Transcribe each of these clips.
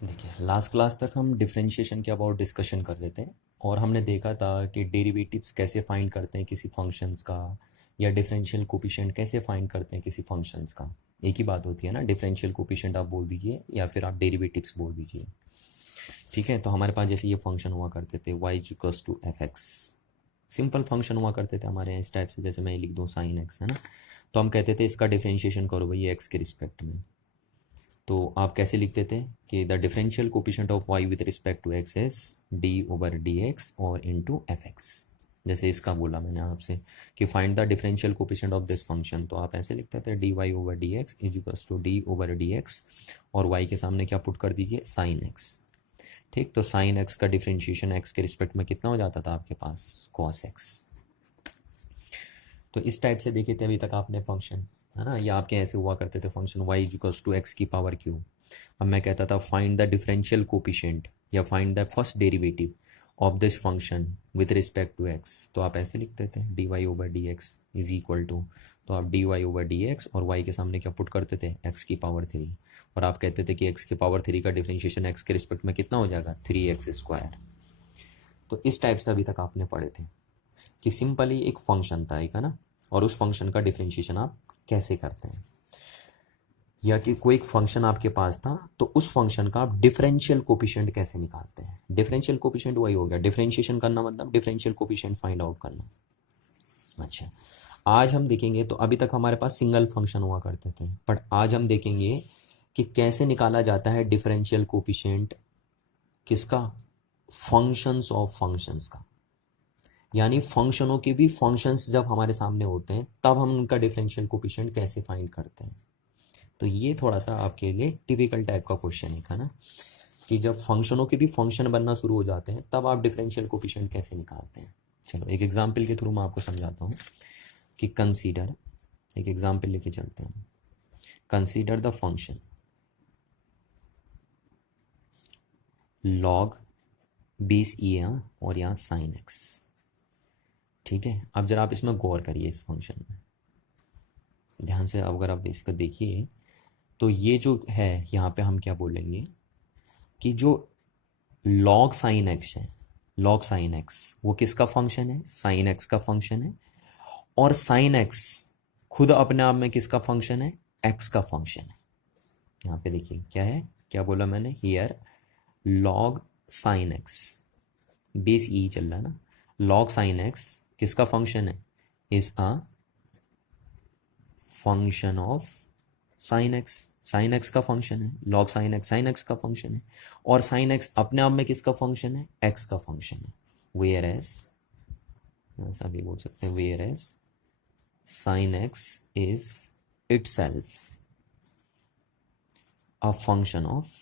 देखिए, last class तक हम डिफरेंशिएशन के अबाउट डिस्कशन कर रहे थे और हमने देखा था कि डेरिवेटिव्स कैसे फाइंड करते हैं किसी फंक्शंस का, या डिफरेंशियल कोफिशिएंट कैसे फाइंड करते हैं किसी फंक्शंस का। एक ही बात होती है ना, डिफरेंशियल कोफिशिएंट आप बोल दीजिए या फिर आप डेरिवेटिव्स बोल दीजिए। ठीक है, तो हमारे पास जैसे ये फंक्शन हुआ करते थे y equals to F X, simple function हुआ करते थे हमारे यहाँ इस टाइप से, जैसे मैं लिख दूँ साइन एक्स, है ना। तो हम कहते थे इसका डिफरेंशिएशन करो भाई एक्स के रिस्पेक्ट में। तो आप कैसे लिखते थे कि the differential coefficient of y with respect to x is d over d x और इनटू एफ एक्स। जैसे इसका बोला मैंने आपसे कि find the differential coefficient of this function, तो आप ऐसे लिखते थे d y over d x is equals to d over d x, और y के सामने क्या पुट कर दीजिए, साइन एक्स। ठीक, तो साइन एक्स का डिफरेंशिएशन एक्स के रिस्पेक्ट में कितना हो जाता था आपके पास, कॉस एक्स। तो इस टाइप से देखे थे अभी तक आपने फंक्शन, है ना। या आपके ऐसे हुआ करते थे function y equals to x की पावर क्यू। अब मैं कहता था फाइंड द डिफरेंशियल कोफिशिएंट या find the first derivative of this function with respect to x, तो आप ऐसे लिखते थे d y over d x is equal to, तो आप d y over d x और y के सामने क्या पुट करते थे, एक्स की पावर थ्री, और आप कहते थे कि एक्स की पावर थ्री का डिफरेंशिएशन एक्स के रिस्पेक्ट में कितना हो जाएगा, थ्री एक्स स्क्वायर। तो इस टाइप से अभी तक आपने पढ़े थे कि सिंपली एक फंक्शन था एक, है ना, और उस फंक्शन का डिफरेंशिएशन आप कैसे करते हैं, या कि कोई एक फंक्शन आपके पास था तो उस फंक्शन का आप डिफरेंशियल कोफिशिएंट कैसे निकालते हैं। डिफरेंशियल कोफिशिएंट वही हो गया, डिफरेंशिएशन करना मतलब डिफरेंशियल कोफिशिएंट फाइंड आउट करना। अच्छा, आज हम देखेंगे, तो अभी तक हमारे पास सिंगल फंक्शन हुआ करते थे, बट आज हम देखेंगे कि कैसे निकाला जाता है डिफरेंशियल कोफिशिएंट किसका, फंक्शंस ऑफ फंक्शंस का। यानी फंक्शनों के भी फंक्शंस जब हमारे सामने होते हैं तब हम उनका डिफरेंशियल कोफिशिएंट कैसे फाइंड करते हैं। तो ये थोड़ा सा आपके लिए टिपिकल टाइप का क्वेश्चन है ना, कि जब फंक्शनों के भी फंक्शन बनना शुरू हो जाते हैं तब आप डिफरेंशियल कोफिशिएंट कैसे निकालते हैं। चलो एक एग्जांपल के थ्रू मैं आपको समझाता हूँ कि कंसीडर, एक एग्जांपल लेके चलते हैं। कंसीडर द फंक्शन log 20 ई और यहाँ साइन एक्स। ठीक है, अब जरा आप इसमें गौर करिए, इस फंक्शन में ध्यान से अगर आप इसको देखिए, तो ये जो है यहाँ पे हम क्या बोलेंगे कि जो log साइन एक्स है, log साइन एक्स वो किसका फंक्शन है, साइन एक्स का फंक्शन है, और साइन एक्स खुद अपने आप में किसका फंक्शन है, एक्स का फंक्शन है। यहाँ पे देखिए क्या है, क्या बोला मैंने, here log sine x, base e चल रहा है ना, log साइन एक्स किसका फंक्शन है, is a function of sine x, sine x का फंक्शन है, लॉग साइन एक्स का फंक्शन है, और साइन एक्स अपने आप में किसका फंक्शन है, एक्स का फंक्शन है। वेयर एस, ऐसा भी बोल सकते हैं, whereas sine x is itself a function of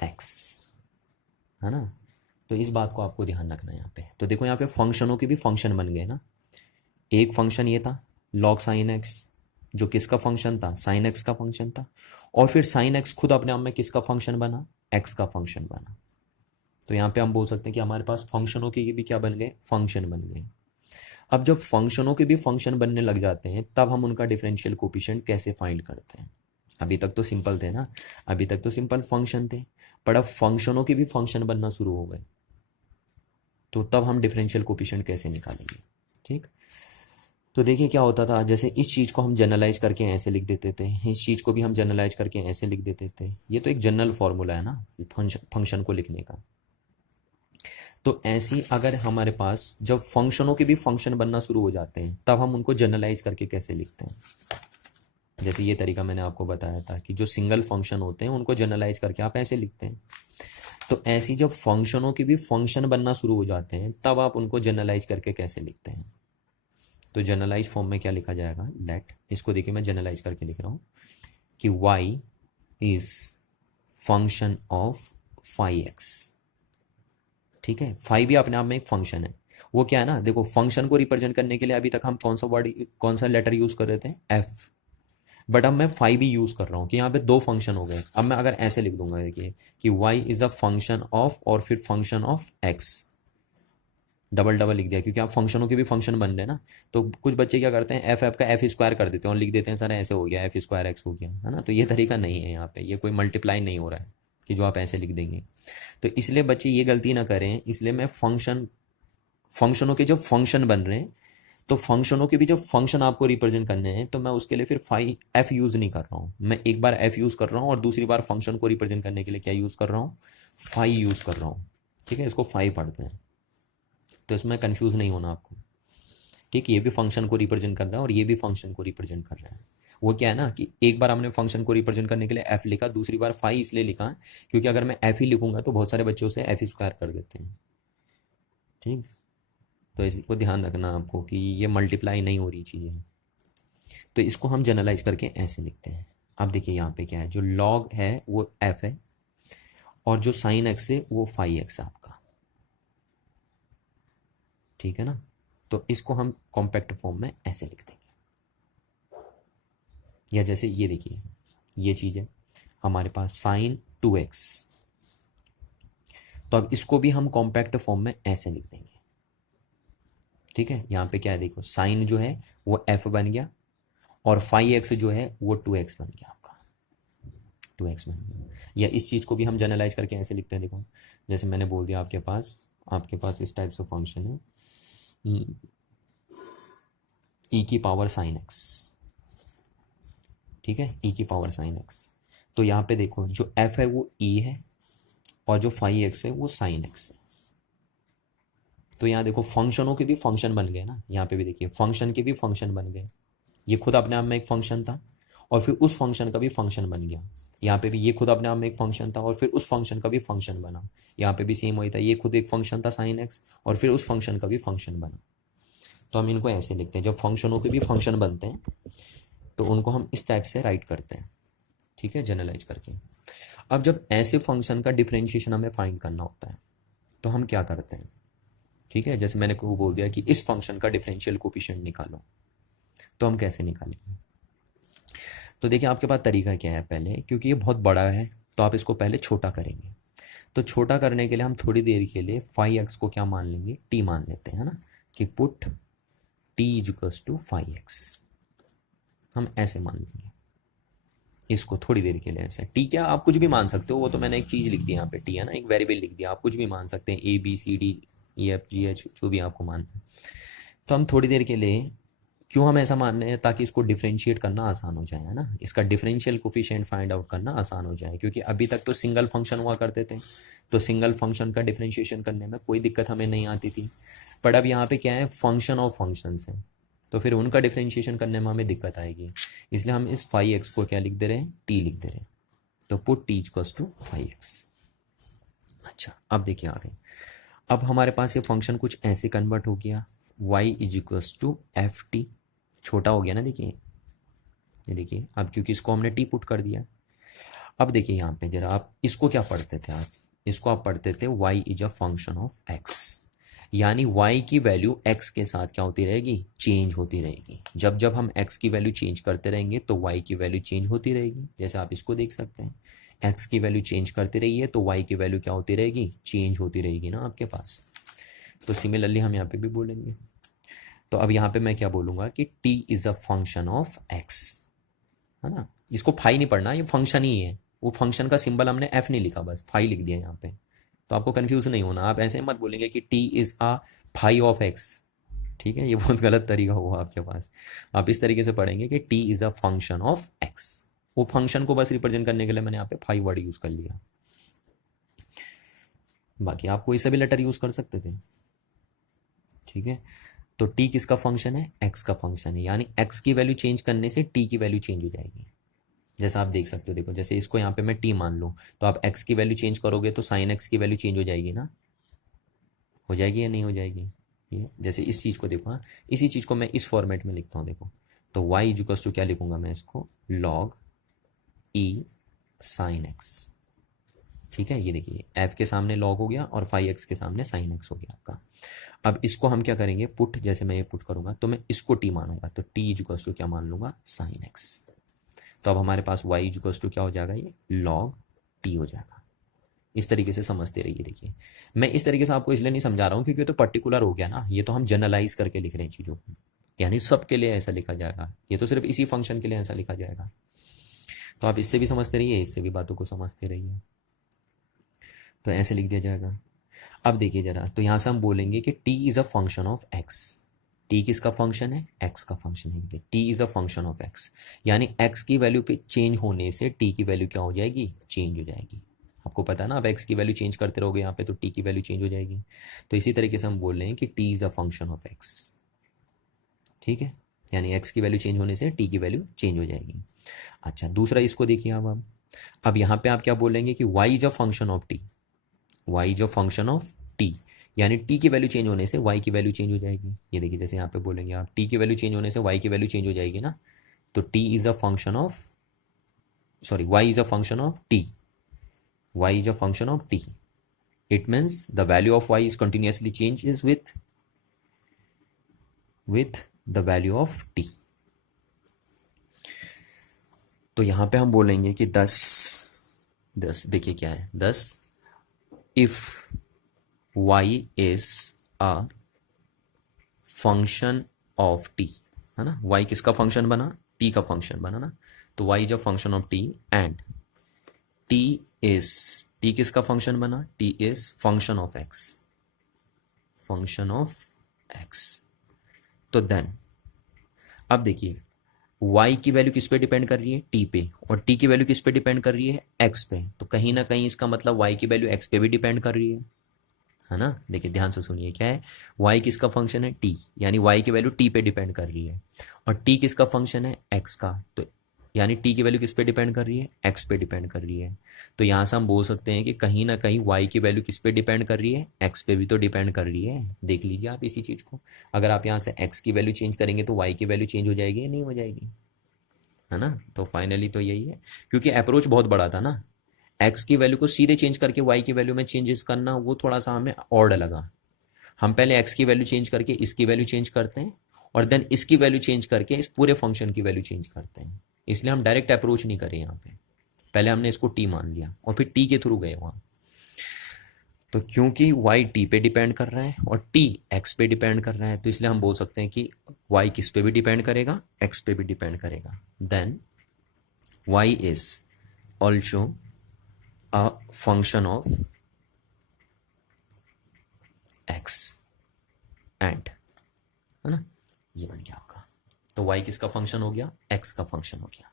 x, है ना। तो इस बात को आपको ध्यान रखना है यहाँ पे। तो देखो यहाँ पे फंक्शनों के भी फंक्शन बन गए ना, एक फंक्शन ये था लॉग साइन एक्स जो किसका फंक्शन था, साइन एक्स का फंक्शन था, और फिर साइन एक्स खुद अपने आप में किसका फंक्शन बना, एक्स का फंक्शन बना। तो यहाँ पे हम बोल सकते हैं कि हमारे पास फंक्शनों के भी क्या बन गए, फंक्शन बन गए। अब जब फंक्शनों के भी फंक्शन बनने लग जाते हैं तब हम उनका डिफरेंशियल कोफिशिएंट कैसे फाइंड करते हैं। अभी तक तो सिंपल थे ना, अभी तक तो सिंपल फंक्शन थे, पर अब फंक्शनों के भी फंक्शन बनना शुरू हो गए, तो तब हम डिफरेंशियल कोफिशिएंट कैसे निकालेंगे। ठीक, तो देखिए क्या होता था, जैसे इस चीज़ को हम जनरलाइज करके ऐसे लिख देते थे, इस चीज़ को भी हम जनरलाइज करके ऐसे लिख देते थे। ये तो एक जनरल फॉर्मूला है ना फंक्शन को लिखने का। तो ऐसी अगर हमारे पास जब फंक्शनों के भी फंक्शन बनना शुरू हो जाते हैं तब हम उनको जनरलाइज करके कैसे लिखते हैं। जैसे ये तरीका मैंने आपको बताया था कि जो सिंगल फंक्शन होते हैं उनको जनरलाइज करके आप ऐसे लिखते हैं। तो ऐसी जब फंक्शनों के भी फंक्शन बनना शुरू हो जाते हैं तब आप उनको जनरलाइज करके कैसे लिखते हैं। तो जनरलाइज फॉर्म में क्या लिखा जाएगा, लेट, इसको देखिए मैं जनरलाइज करके लिख रहा हूँ कि y is function of phi x. ठीक है, फाई भी अपने आप में एक फंक्शन है। वो क्या है ना, देखो फंक्शन को रिप्रेजेंट करने के लिए अभी तक हम कौन सा वर्ड, कौन सा लेटर यूज कर रहे थे, एफ, बट अब मैं फाइव भी यूज कर रहा हूँ कि यहाँ पे दो फंक्शन हो गए। अब मैं अगर ऐसे लिख दूंगा देखिए कि y is a function of और फिर function of x, double double लिख दिया क्योंकि आप फंक्शनों के भी फंक्शन बन रहे हैं ना। तो कुछ बच्चे क्या करते हैं, एफ एफ का एफ स्क्वायर कर देते हैं और लिख देते हैं सर ऐसे हो गया, एफ स्क्वायर एक्स हो गया, है ना। तो ये तरीका नहीं है यहाँ पे, ये कोई मल्टीप्लाई नहीं हो रहा है कि जो आप ऐसे लिख देंगे। तो इसलिए बच्चे ये गलती ना करें, इसलिए मैं फंक्शनों के जब फंक्शन बन रहे हैं तो फंक्शनों के भी जब फंक्शन आपको रिप्रेजेंट करने हैं तो मैं उसके लिए फिर फाई एफ यूज़ नहीं कर रहा हूँ। मैं एक बार एफ यूज़ कर रहा हूँ और दूसरी बार फंक्शन को रिप्रेजेंट करने के लिए क्या यूज़ कर रहा हूँ, फाई यूज़ कर रहा हूँ। ठीक है, इसको फाई पढ़ते हैं। तो इसमें कंफ्यूज नहीं होना आपको। ठीक, ये भी फंक्शन को रिप्रेजेंट कर रहा है और ये भी फंक्शन को रिप्रेजेंट कर रहा है। वो क्या है ना कि एक बार हमने फंक्शन को रिप्रेजेंट करने के लिए एफ लिखा, दूसरी बार फाई इसलिए लिखा क्योंकि अगर मैं एफ ही लिखूंगा तो बहुत सारे बच्चे उसे एफ स्क्वायर कर देते हैं। ठीक, तो इसको ध्यान रखना आपको कि ये मल्टीप्लाई नहीं हो रही चीज़ें। तो इसको हम जनरलाइज करके ऐसे लिखते हैं। अब देखिए यहाँ पे क्या है, जो लॉग है वो एफ है और जो साइन एक्स है वो फाई एक्स है आपका। ठीक है ना। तो इसको हम कॉम्पैक्ट फॉर्म में ऐसे लिख देंगे, या जैसे ये देखिए ये चीज़ है हमारे पास साइन 2x, तो अब इसको भी हम कॉम्पैक्ट फॉर्म में ऐसे लिख देंगे। ठीक है, यहाँ पे क्या है देखो, साइन जो है वो f बन गया और फाई एक्स जो है वो 2x बन गया आपका, 2x बन गया। या इस चीज़ को भी हम जनरलाइज करके ऐसे लिखते हैं, देखो जैसे मैंने बोल दिया आपके पास इस टाइप से फंक्शन है e की पावर साइन एक्स। ठीक है, e की पावर साइन एक्स। तो यहाँ पे देखो जो f है वो e है और जो फाई एक्स है वो साइन एक्स है। तो यहाँ देखो फंक्शनों के भी फंक्शन बन गए ना, यहाँ पे भी देखिए फंक्शन के भी फंक्शन बन गए। ये खुद अपने आप में एक फंक्शन था और फिर उस फंक्शन का भी फंक्शन बन गया। यहाँ पे भी ये खुद अपने आप में एक फंक्शन था और फिर उस फंक्शन का भी फंक्शन बना। यहाँ पे भी सेम वही था, ये खुद एक फंक्शन था साइन एक्स और फिर उस फंक्शन का भी फंक्शन बना। तो हम इनको ऐसे लिखते हैं, जब फंक्शनों के भी फंक्शन बनते हैं तो उनको हम इस टाइप से राइट करते हैं। ठीक है, जनरलाइज करके। अब जब ऐसे फंक्शन का डिफरेंशिएशन हमें फाइंड करना होता है तो हम क्या करते हैं। ठीक है, जैसे मैंने को बोल दिया कि इस फंक्शन का डिफरेंशियल कोफिशिएंट निकालो, तो हम कैसे निकालेंगे। तो देखिए आपके पास तरीका क्या है, पहले क्योंकि ये बहुत बड़ा है तो आप इसको पहले छोटा करेंगे। तो छोटा करने के लिए हम थोड़ी देर के लिए फाई एक्स को क्या मान लेंगे, टी मान लेते हैं, है ना, कि put t equals to phi x. हम ऐसे मान लेंगे इसको थोड़ी देर के लिए ऐसे। टी क्या आप कुछ भी मान सकते हो, वो तो मैंने एक चीज़ लिख दी यहाँ पे, टी है ना, एक वेरिएबल लिख दिया, आप कुछ भी मान सकते हैं, A B C D E F G H जो भी आपको मानना है। तो हम थोड़ी देर के लिए क्यों हम ऐसा मान रहे हैं, ताकि इसको डिफरेंशिएट करना आसान हो जाए, है ना, इसका डिफरेंशियल कोफिशिएंट फाइंड आउट करना आसान हो जाए। क्योंकि अभी तक तो सिंगल फंक्शन हुआ करते थे तो सिंगल फंक्शन का डिफरेंशिएशन करने में कोई दिक्कत हमें नहीं आती थी। बट अब यहाँ पे क्या है, फंक्शन ऑफ फंक्शंस है तो फिर उनका डिफरेंशिएशन करने में हमें दिक्कत आएगी। इसलिए हम इस फाई एक्स को क्या लिख दे रहे हैं, टी लिख दे रहे हैं। तो put t equals to phi x. अच्छा, अब देखिए आगे, अब हमारे पास ये फंक्शन कुछ ऐसे कन्वर्ट हो गया, y is equals to f t, छोटा हो गया ना, देखिए ये देखिए अब क्योंकि इसको हमने टी पुट कर दिया। अब देखिए यहाँ पे जरा आप इसको क्या पढ़ते थे, आप इसको आप पढ़ते थे y is a function of x, यानी y की वैल्यू x के साथ क्या होती रहेगी, चेंज होती रहेगी। जब जब हम x की वैल्यू चेंज करते रहेंगे तो y की वैल्यू चेंज होती रहेगी। जैसे आप इसको देख सकते हैं, x की वैल्यू चेंज करते रहिए तो y की वैल्यू क्या होती रहेगी, चेंज होती रहेगी ना आपके पास। तो सिमिलरली हम यहाँ पे भी बोलेंगे। तो अब यहाँ पे मैं क्या बोलूँगा कि t is a function of x, है ना। इसको फाई नहीं पढ़ना, ये फंक्शन ही है, वो फंक्शन का सिंबल हमने f नहीं लिखा, बस फाई लिख दिया यहाँ पे। तो आपको कंफ्यूज नहीं होना, आप ऐसे मत बोलेंगे कि t is a phi of x। ठीक है, ये बहुत गलत तरीका हुआ आपके पास। आप इस तरीके से पढ़ेंगे कि t is a function of x। वो फंक्शन को बस रिप्रेजेंट करने के लिए मैंने यहाँ पे फाई वर्ड यूज कर लिया। बाकी आप कोई सा भी लेटर यूज कर सकते थे। ठीक है, तो t किसका फंक्शन है, x का फंक्शन है, यानी x की वैल्यू चेंज करने से t की वैल्यू चेंज हो जाएगी। जैसा आप देख सकते हो, देखो जैसे इसको यहाँ पे मैं t मान लूँ तो आप x की वैल्यू चेंज करोगे तो साइन x की वैल्यू चेंज हो जाएगी ना, हो जाएगी या नहीं हो जाएगी। ये जैसे इस चीज़ को देखो, हाँ इसी चीज़ को मैं इस फॉर्मेट में लिखता हूँ, देखो तो y इक्वल्स टू क्या लिखूंगा मैं इसको, log e साइन x। ठीक है, ये देखिए f के सामने log हो गया और फाई x के सामने साइन x हो गया आपका। अब इसको हम क्या करेंगे, पुट, जैसे मैं ये पुट करूंगा तो मैं इसको t मानूंगा तो t इक्वल्स टू क्या मान लूंगा, साइन x। तो अब हमारे पास y इक्वल्स टू क्या हो जाएगा, ये log t हो जाएगा। इस तरीके से समझते रहिए। देखिए मैं इस तरीके से आपको इसलिए नहीं समझा रहा हूँ क्योंकि ये तो पर्टिकुलर हो गया ना, ये तो हम जनरलाइज करके लिख रहे हैं चीज़ों को, यानी सबके लिए ऐसा लिखा जाएगा, ये तो सिर्फ इसी फंक्शन के लिए ऐसा लिखा जाएगा। तो आप इससे भी समझते रहिए, इससे भी बातों को समझते रहिए। तो ऐसे लिख दिया जाएगा। अब देखिए जरा, तो यहाँ से हम बोलेंगे कि t is a function of x। t किसका फंक्शन है? x का फंक्शन है। t is a function of x, यानी x की वैल्यू पे चेंज होने से t की वैल्यू क्या हो जाएगी? चेंज हो जाएगी। आपको पता है ना, अब x की वैल्यू चेंज करते रहोगे यहाँ पे तो t की वैल्यू चेंज हो जाएगी। तो इसी तरीके से हम बोल रहे हैं कि t is a function of x। ठीक है, यानी x की वैल्यू चेंज होने से t की वैल्यू चेंज हो जाएगी। अच्छा, दूसरा इसको देखिए अब यहाँ पे आप क्या बोलेंगे कि y is a function of t। y is a function of t, यानी t की वैल्यू चेंज होने से y की वैल्यू चेंज हो जाएगी। ये देखिए जैसे यहाँ पे बोलेंगे आप, t की वैल्यू चेंज होने से y की वैल्यू चेंज हो जाएगी ना, तो t is a function of, sorry, y is a function of t। y is a function of t, it means the value of y is continuously changes with the value of t। तो यहां पे हम बोलेंगे कि 10 देखिए क्या है, 10 if y is a function of t, है ना, y किसका फंक्शन बना? t का फंक्शन बना ना, तो y is a function of t and t is, t किसका फंक्शन बना? t is function of x, function of x। तो देन अब देखिए y की वैल्यू किस पे डिपेंड कर रही है? t पे, और t की वैल्यू किस पे डिपेंड कर रही है? x पे। तो कहीं ना कहीं इसका मतलब y की वैल्यू x पे भी डिपेंड कर रही है ना। देखिए ध्यान से सुनिए, क्या है, y किसका फंक्शन है? t, यानी y की वैल्यू t पे डिपेंड कर रही है, और t किसका फंक्शन है? x का, तो यानी t की वैल्यू किस पे डिपेंड कर रही है? x पे डिपेंड कर रही है। तो यहाँ से हम बोल सकते हैं कि कहीं ना कहीं y की वैल्यू किस पे डिपेंड कर रही है? x पे भी तो डिपेंड कर रही है। देख लीजिए आप इसी चीज़ को, अगर आप यहाँ से x की वैल्यू चेंज करेंगे तो y की वैल्यू चेंज हो जाएगी या नहीं हो जाएगी, है ना। तो फाइनली तो यही है, क्योंकि अप्रोच बहुत बड़ा था ना, x की वैल्यू को सीधे चेंज करके y की वैल्यू में चेंजेस करना, वो थोड़ा सा हमें ऑड लगा। हम पहले x की वैल्यू चेंज करके इसकी वैल्यू चेंज करते हैं, और देन इसकी वैल्यू चेंज करके इस पूरे फंक्शन की वैल्यू चेंज करते हैं। इसलिए हम डायरेक्ट अप्रोच नहीं करें यहाँ पे, पहले हमने इसको t मान लिया और फिर t के थ्रू गए वहाँ। तो क्योंकि y t पे डिपेंड कर रहा है और t x पे डिपेंड कर रहा है, तो इसलिए हम बोल सकते हैं कि y किस पे भी डिपेंड करेगा? x पे भी डिपेंड करेगा। Then y is also a function of x and, है ना, ये बन गया होगा। तो y किसका फंक्शन हो गया? x का फंक्शन हो गया।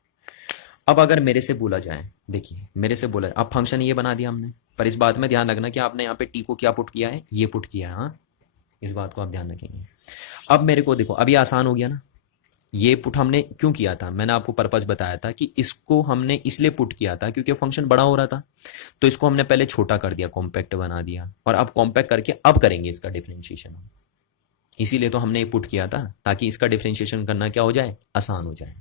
अब अगर मेरे से बोला जाए, देखिए मेरे से बोला, अब फंक्शन ये बना दिया हमने, पर इस बात में ध्यान रखना कि आपने यहाँ पे t को क्या पुट किया है? ये पुट किया है, हाँ, इस बात को आप ध्यान रखेंगे। अब मेरे को देखो, अब ये आसान हो गया ना, ये पुट हमने क्यों किया था? मैंने आपको पर्पस बताया था कि इसको हमने इसलिए पुट किया था क्योंकि फंक्शन बड़ा हो रहा था, तो इसको हमने पहले छोटा कर दिया, कॉम्पैक्ट बना दिया, और अब कॉम्पैक्ट करके अब करेंगे इसका डिफरेंशिएशन। इसीलिए तो हमने ये पुट किया था, ताकि इसका डिफरेंशिएशन करना क्या हो जाए? आसान हो जाए।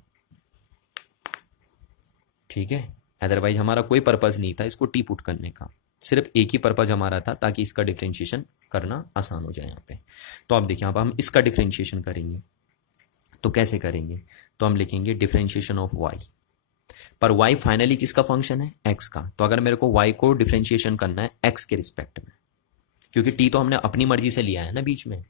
ठीक है, अदरवाइज हमारा कोई पर्पज नहीं था इसको टी पुट करने का, सिर्फ एक ही पर्पज हमारा था, ताकि इसका डिफरेंशिएशन करना आसान हो जाए यहाँ पे। तो अब देखिए, अब हम इसका डिफरेंशिएशन करेंगे, तो कैसे करेंगे? तो हम लिखेंगे डिफरेंशिएशन ऑफ y, पर y फाइनली किसका फंक्शन है? x का। तो अगर मेरे को y को डिफरेंशिएशन करना है x के रिस्पेक्ट में, क्योंकि t तो हमने अपनी मर्जी से लिया है ना बीच में,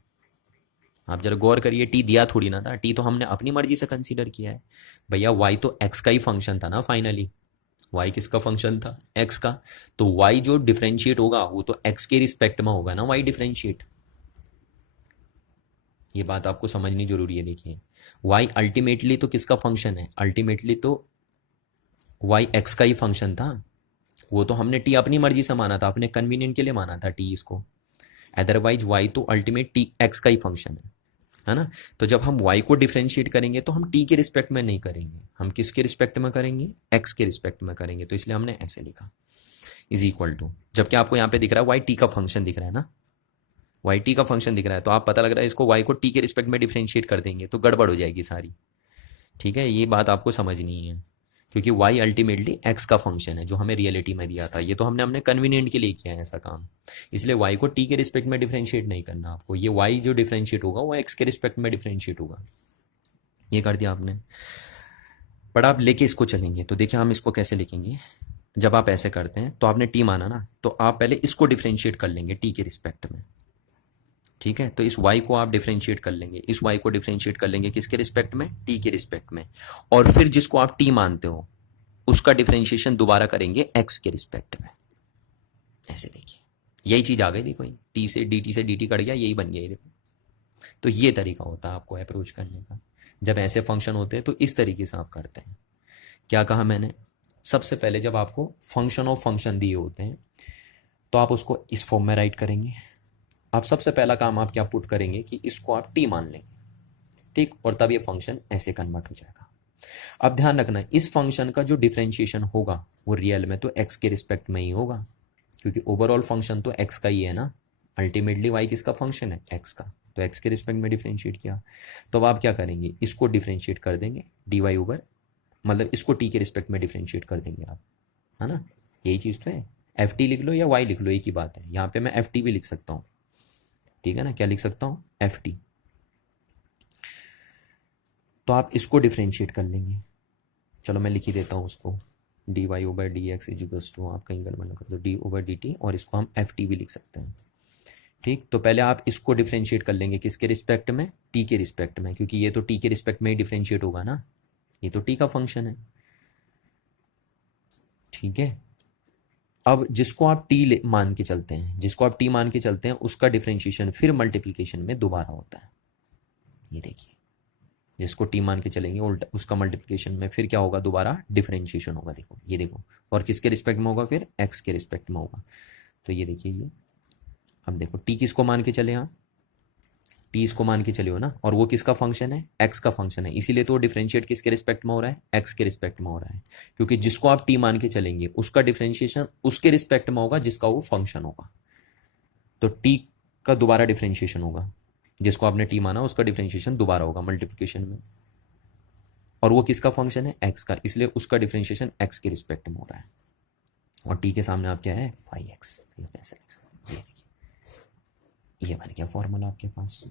आप जरा गौर करिए, टी दिया थोड़ी ना था, टी तो हमने अपनी मर्जी से कंसीडर किया है। भैया y तो x का ही फंक्शन था ना फाइनली, y किसका फंक्शन था? x का। तो y जो डिफरेंशिएट होगा वो तो x के रिस्पेक्ट में होगा ना, y डिफरेंशिएट। ये बात आपको समझनी जरूरी है। देखिए y अल्टीमेटली तो किसका फंक्शन है? अल्टीमेटली तो y x का ही फंक्शन था, वो तो हमने t अपनी मर्जी से माना था, अपने कन्वीनियंट के लिए माना था t इसको। अदरवाइज y तो अल्टीमेट t x का ही फंक्शन है ना। तो जब हम y को डिफरेंशिएट करेंगे तो हम t के रिस्पेक्ट में नहीं करेंगे, हम किसके रिस्पेक्ट में करेंगे? x के रिस्पेक्ट में करेंगे। तो इसलिए हमने ऐसे लिखा, इज इक्वल टू, जबकि आपको यहाँ पे दिख रहा है y t का फंक्शन दिख रहा है ना, y t का फंक्शन दिख रहा है, तो आप पता लग रहा है इसको y को t के रिस्पेक्ट में डिफरेंशिएट कर देंगे तो गड़बड़ हो जाएगी सारी। ठीक है, ये बात आपको समझनी है, क्योंकि y अल्टीमेटली x का फंक्शन है जो हमें रियलिटी में दिया था, ये तो हमने अपने कन्वीनियंट के लिए किया है ऐसा काम। इसलिए y को t के रिस्पेक्ट में डिफरेंशिएट नहीं करना आपको, ये y जो डिफरेंशिएट होगा वो x के रिस्पेक्ट में डिफरेंशिएट होगा। ये कर दिया आपने, बट आप लेके इसको चलेंगे, तो देखिए हम इसको कैसे लिखेंगे। जब आप ऐसे करते हैं तो आपने टी माना ना, तो आप पहले इसको डिफ्रेंशिएट कर लेंगे टी के रिस्पेक्ट में। ठीक है, तो इस y को आप डिफ्रेंशिएट कर लेंगे, इस y को डिफ्रेंशिएट कर लेंगे किसके रिस्पेक्ट में, t के रिस्पेक्ट में। और फिर जिसको आप t मानते हो उसका डिफ्रेंशिएशन दोबारा करेंगे x के रिस्पेक्ट में। ऐसे देखिए, यही चीज आ गई, देखो t से dt कट गया, यही बन गया ये देखो। तो ये तरीका होता है आपको अप्रोच करने का। जब ऐसे फंक्शन होते हैं तो इस तरीके से आप करते हैं। क्या कहा मैंने, सबसे पहले जब आपको फंक्शन ऑफ फंक्शन दिए होते हैं तो आप उसको इस फॉर्म में राइट करेंगे। आप सबसे पहला काम आप क्या पुट करेंगे कि इसको आप टी मान लेंगे, ठीक, और तब ये फंक्शन ऐसे कन्वर्ट हो जाएगा। अब ध्यान रखना, इस फंक्शन का जो डिफरेंशिएशन होगा वो रियल में तो एक्स के रिस्पेक्ट में ही होगा, क्योंकि ओवरऑल फंक्शन तो एक्स का ही है ना। अल्टीमेटली वाई किसका फंक्शन है, एक्स का, तो एक्स के रिस्पेक्ट में डिफरेंशिएट किया। तो अब आप क्या करेंगे, इसको डिफरेंशिएट कर देंगे डी वाई ओवर, मतलब इसको टी के रिस्पेक्ट में डिफरेंशिएट कर देंगे आप, है ना। यही चीज़ तो है, एफ टी लिख लो या वाई लिख लो, एक ही बात है। यहाँ पे मैं एफ टी भी लिख सकता हूँ, ठीक है ना, क्या लिख सकता हूँ, एफ टी। तो आप इसको डिफरेंशिएट कर लेंगे, चलो मैं लिख ही देता हूँ उसको, d y over d x equals to, आप कहीं गड़बड़ ना कर दो, डी ओवर डी टी, और इसको हम एफ टी भी लिख सकते हैं। ठीक, तो पहले आप इसको डिफरेंशिएट कर लेंगे किसके रिस्पेक्ट में, टी के रिस्पेक्ट में, क्योंकि ये तो टी के रिस्पेक्ट में ही डिफरेंशिएट होगा ना, ये तो टी का फंक्शन है। ठीक है, अब जिसको आप टी मान के चलते हैं, जिसको आप टी मान के चलते हैं उसका डिफरेंशिएशन फिर मल्टीप्लिकेशन में दोबारा होता है। ये देखिए, जिसको टी मान के चलेंगे उल्टा, उसका मल्टीप्लिकेशन में फिर क्या होगा, दोबारा डिफरेंशिएशन होगा। देखो ये देखो, और किसके रिस्पेक्ट में होगा, फिर एक्स के रिस्पेक्ट में होगा। तो ये देखिए ये, अब देखो टी किसको मान के चले, आप टी इसको मान के चले हो ना, और वो किसका फंक्शन है, एक्स का फंक्शन है, इसीलिए तो डिफरेंशिएट किसके रिस्पेक्ट में हो रहा है, एक्स के रिस्पेक्ट में हो रहा है। क्योंकि जिसको आप टी मान के चलेंगे उसका डिफरेंशिएशन उसके रिस्पेक्ट में होगा जिसका वो फंक्शन होगा। तो टी का दोबारा डिफरेंशिएशन होगा, जिसको आपने टी माना उसका डिफरेंशिएशन दोबारा होगा मल्टीप्लिकेशन में, और वो किसका फंक्शन है, एक्स का, इसलिए उसका डिफरेंशिएशन एक्स के रिस्पेक्ट में हो रहा है। और टी के सामने आप क्या है, फाइव एक्स। ये देखिए, ये बन गया फॉर्मूला आपके पास।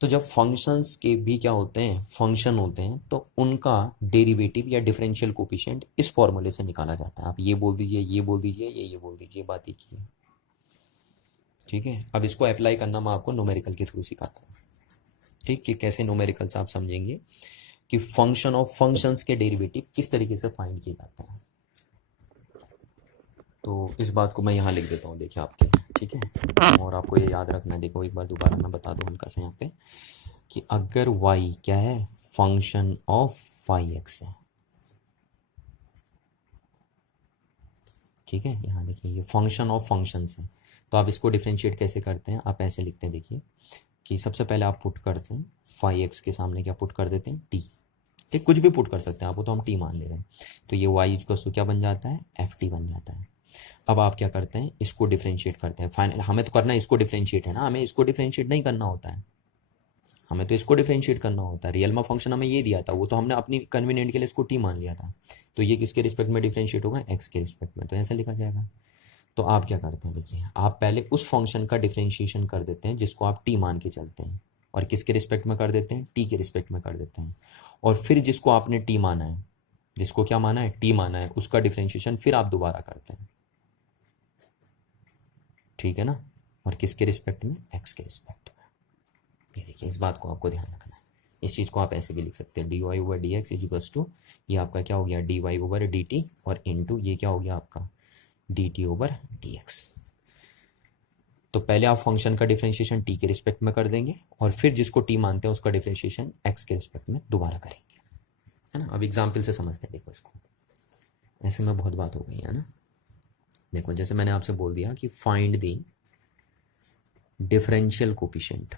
तो जब फंक्शंस के भी क्या होते हैं, फंक्शन होते हैं, तो उनका डेरिवेटिव या डिफरेंशियल कोफिशिएंट इस फॉर्मूले से निकाला जाता है। आप ये बोल दीजिए, ये बोल दीजिए, ये बोल दीजिए, बात एक ही है। ठीक है, अब इसको अप्लाई करना मैं आपको न्यूमेरिकल के थ्रू सिखाता हूँ। ठीक, कि कैसे न्यूमेरिकल से आप समझेंगे कि फंक्शन ऑफ फंक्शंस के डेरिवेटिव किस तरीके से फाइंड किए जाते हैं। तो इस बात को मैं यहाँ लिख देता हूँ, देखिए आपके, ठीक है, और आपको ये याद रखना है। देखो एक बार दोबारा मैं बता दूँ हल्का सा यहाँ पे, कि अगर y क्या है, फंक्शन ऑफ फाइव एक्स है, ठीक है, यहाँ देखिए ये फंक्शन ऑफ फंक्शंस है, तो आप इसको डिफ्रेंशिएट कैसे करते हैं, आप ऐसे लिखते हैं, देखिए कि सबसे पहले आप पुट करते हैं फाइव एक्स के सामने क्या पुट कर देते हैं, टी। ठीक, कुछ भी पुट कर सकते हैं आप, वो तो हम टी मान ले रहे हैं। तो ये y इक्वल्स टू क्या बन जाता है, एफ टी बन जाता है। अब आप क्या करते हैं, इसको डिफ्रेंशिएट करते हैं। फाइनल हमें तो करना है इसको डिफ्रेंशिएट, है ना, हमें इसको डिफ्रेंशिएट नहीं करना होता है, हमें तो इसको डिफ्रेंशिएट करना होता है। रियल में फंक्शन हमें ये दिया था, वो तो हमने अपनी कन्वीनियंट के लिए इसको टी मान लिया था। तो ये किसके रिस्पेक्ट में डिफ्रेंशिएट होगा, एक्स के रिस्पेक्ट में, तो ऐसा लिखा जाएगा। तो आप क्या करते हैं, देखिए आप पहले उस फंक्शन का डिफ्रेंशिएशन कर देते हैं जिसको आप टी मान के चलते हैं, और किसके रिस्पेक्ट में कर देते हैं, टी के रिस्पेक्ट में कर देते हैं। और फिर जिसको आपने टी माना है, जिसको क्या माना है, टी माना है, उसका डिफ्रेंशिएशन फिर आप दोबारा करते हैं, ठीक है ना, और किसके रिस्पेक्ट में, एक्स के रिस्पेक्ट में। ये देखिए, इस बात को आपको ध्यान रखना है। इस चीज़ को आप ऐसे भी लिख सकते हैं, d y over d x equals to, ये आपका क्या हो गया, d y over d t, और इनटू ये क्या हो गया आपका, d t over d x. तो पहले आप फंक्शन का डिफरेंशिएशन टी के रिस्पेक्ट में कर देंगे, और फिर जिसको टी मानते हैं उसका डिफरेंशिएशन एक्स के रिस्पेक्ट में दोबारा करेंगे, है ना। अब एग्जाम्पल से समझते हैं, देखो इसको, ऐसे में बहुत बात हो गई है ना। देखो जैसे मैंने आपसे बोल दिया कि find the differential coefficient,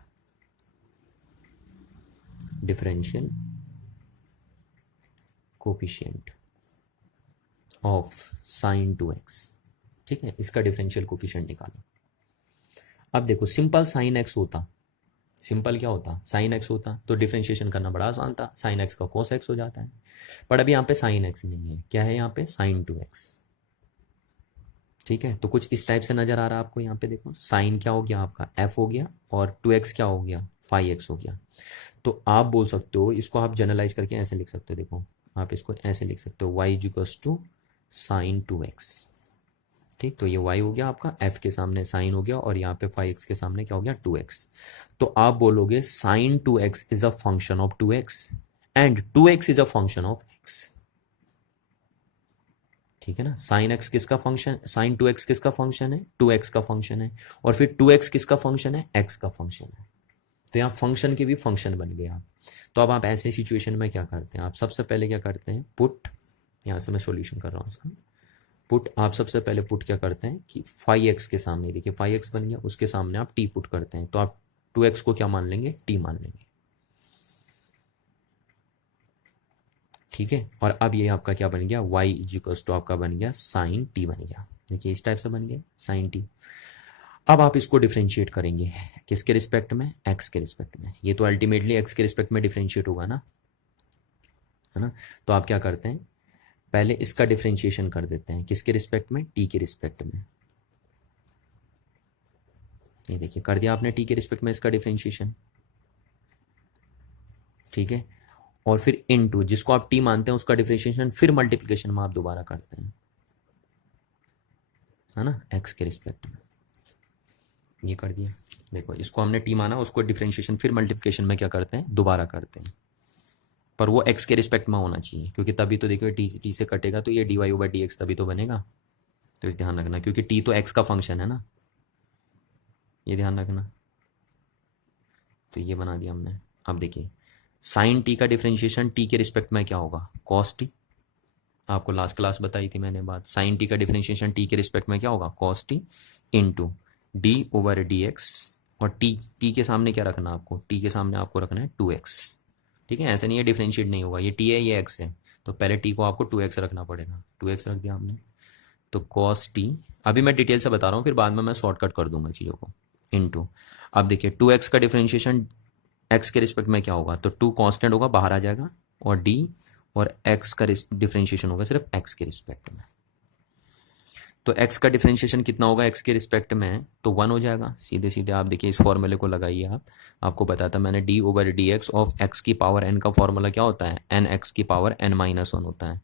differential coefficient of sine to x, ठीक है, इसका डिफरेंशियल कोफिशिएंट निकालो। अब देखो सिंपल साइन एक्स होता, सिंपल क्या होता, साइन एक्स होता तो डिफरेंशिएशन करना बड़ा आसान था, साइन एक्स का कोस एक्स हो जाता है। पर अभी यहाँ पे साइन एक्स नहीं है, क्या है यहाँ पे, साइन टू एक्स। ठीक है, तो कुछ इस टाइप से नजर आ रहा है आपको, यहाँ पे देखो साइन क्या हो गया आपका, एफ हो गया, और टू एक्स क्या हो गया, फाइव एक्स हो गया। तो आप बोल सकते हो, इसको आप जनरलाइज करके ऐसे लिख सकते हो, देखो आप इसको ऐसे लिख सकते हो, Y equals to sign 2x। ठीक, तो ये y हो गया आपका, f के सामने साइन हो गया, और यहाँ पे 5x के सामने क्या हो गया 2x। तो आप बोलोगे sine 2x is a function of 2x and 2x is a function of x। ठीक है ना, साइन x किसका फंक्शन, साइन 2x किसका फंक्शन है, 2x का फंक्शन है, और फिर 2x किसका फंक्शन है, x का फंक्शन है। तो यहाँ फंक्शन के भी फंक्शन बन गए आप। तो अब आप ऐसे सिचुएशन में क्या करते हैं, आप सबसे पहले क्या करते हैं, पुट, यहाँ से मैं सॉल्यूशन कर रहा हूँ इसका, पुट, आप सबसे पहले पुट क्या करते हैं कि 5x के सामने, देखिए 5x बन गया, उसके सामने आप t पुट करते हैं, तो आप 2x को क्या मान लेंगे, t मान लेंगे। ठीक है, और अब ये आपका क्या बन गया, y इक्वल्स टू आपका बन गया साइन t बन गया। देखिए इस टाइप से बन गया साइन t। अब आप इसको डिफ्रेंशिएट करेंगे किसके रिस्पेक्ट में, x के रिस्पेक्ट में। ये तो अल्टीमेटली x के रिस्पेक्ट में डिफ्रेंशिएट होगा ना, है ना। तो आप क्या करते हैं, पहले इसका डिफ्रेंशिएशन कर देते हैं किसके रिस्पेक्ट में, t के रिस्पेक्ट में। ये देखिए कर दिया आपने t के रिस्पेक्ट में इसका डिफ्रेंशिएशन। ठीक है, और फिर इनटू जिसको आप t मानते हैं उसका डिफ्रेंशिएशन फिर मल्टीप्लिकेशन में आप दोबारा करते हैं, है ना, x के रिस्पेक्ट में। ये कर दिया, देखो इसको हमने t माना, उसको डिफ्रेंशिएशन फिर मल्टीप्लिकेशन में क्या करते हैं, दोबारा करते हैं, पर वो x के रिस्पेक्ट में होना चाहिए, क्योंकि तभी तो देखो t से कटेगा तो ये dy/dx तभी तो बनेगा। तो इस ध्यान रखना, क्योंकि t तो x का फंक्शन है ना, ये ध्यान रखना। तो ये बना दिया हमने। अब देखिए साइन t का डिफ्रेंशिएशन t के रिस्पेक्ट में क्या होगा, cos t। आपको लास्ट क्लास बताई थी मैंने बात, साइन t का डिफ्रेंशिएशन t के रिस्पेक्ट में क्या होगा, cos t इंटू d/dx, और t के सामने क्या रखना आपको, t के सामने आपको रखना है 2x। ठीक है, ऐसे नहीं है डिफ्रेंशिएट नहीं होगा, ये t है ये x है, तो पहले t को आपको 2x रखना पड़ेगा, 2x रख दिया आपने। तो cos t, अभी मैं डिटेल से बता रहा हूँ, फिर बाद में मैं शॉर्टकट कर दूंगा चीज़ों को, इनटू, अब देखिए 2x का डिफरेंशिएशन x के रिस्पेक्ट में क्या होगा, तो 2 कांस्टेंट होगा बाहर आ जाएगा, और d और x का डिफरेंशिएशन होगा सिर्फ x के रिस्पेक्ट में। तो x का डिफरेंशिएशन कितना होगा x के रिस्पेक्ट में, तो 1 हो जाएगा। सीधे सीधे आप देखिए इस फॉर्मूले को लगाइए आप, आपको बताता मैंने d/dx ऑफ x की पावर n का फॉर्मूला क्या होता है, n x की पावर n-1 होता है।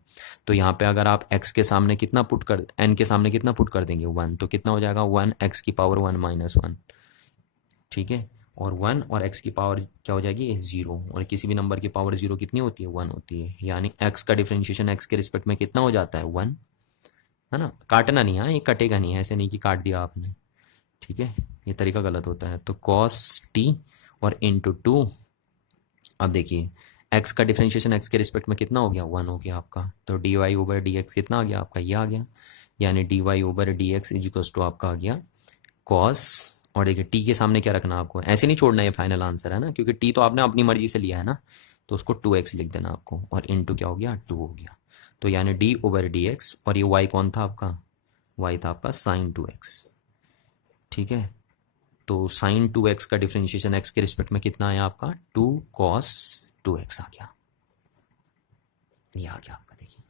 तो यहाँ पे अगर आप x के सामने कितना पुट कर, n के सामने कितना पुट कर देंगे 1, तो कितना हो जाएगा 1 x की पावर 1-1। ठीक है, और 1 और x की पावर क्या हो जाएगी 0, और किसी भी नंबर की पावर 0 कितनी होती है 1 होती है, यानी x का डिफरेंशिएशन x के रिस्पेक्ट में कितना हो जाता है 1, है ना। काटना नहीं, हाँ ये कटेगा नहीं, ऐसे नहीं कि काट दिया आपने, ठीक है, ये तरीका गलत होता है। तो cos t और इंटू 2, अब देखिए x का डिफरेंशिएशन x के रिस्पेक्ट में कितना हो गया 1 हो गया आपका, तो dy/dx कितना आ गया आपका, ये आ गया, यानी dy/dx इज इक्वल्स टू आपका आ गया cos, और देखिए t के सामने क्या रखना आपको, ऐसे नहीं छोड़ना, ये फाइनल आंसर है ना, क्योंकि t तो आपने अपनी मर्जी से लिया है ना, तो उसको 2x लिख देना आपको, और इंटू क्या हो गया 2 हो गया, तो यानी d/dx, और ये y कौन था आपका, y था आपका साइन 2x। ठीक है, तो साइन 2x का डिफरेंशिएशन x के रिस्पेक्ट में कितना आया आपका 2 cos 2x आ गया, ये आ गया आपका, देखिए।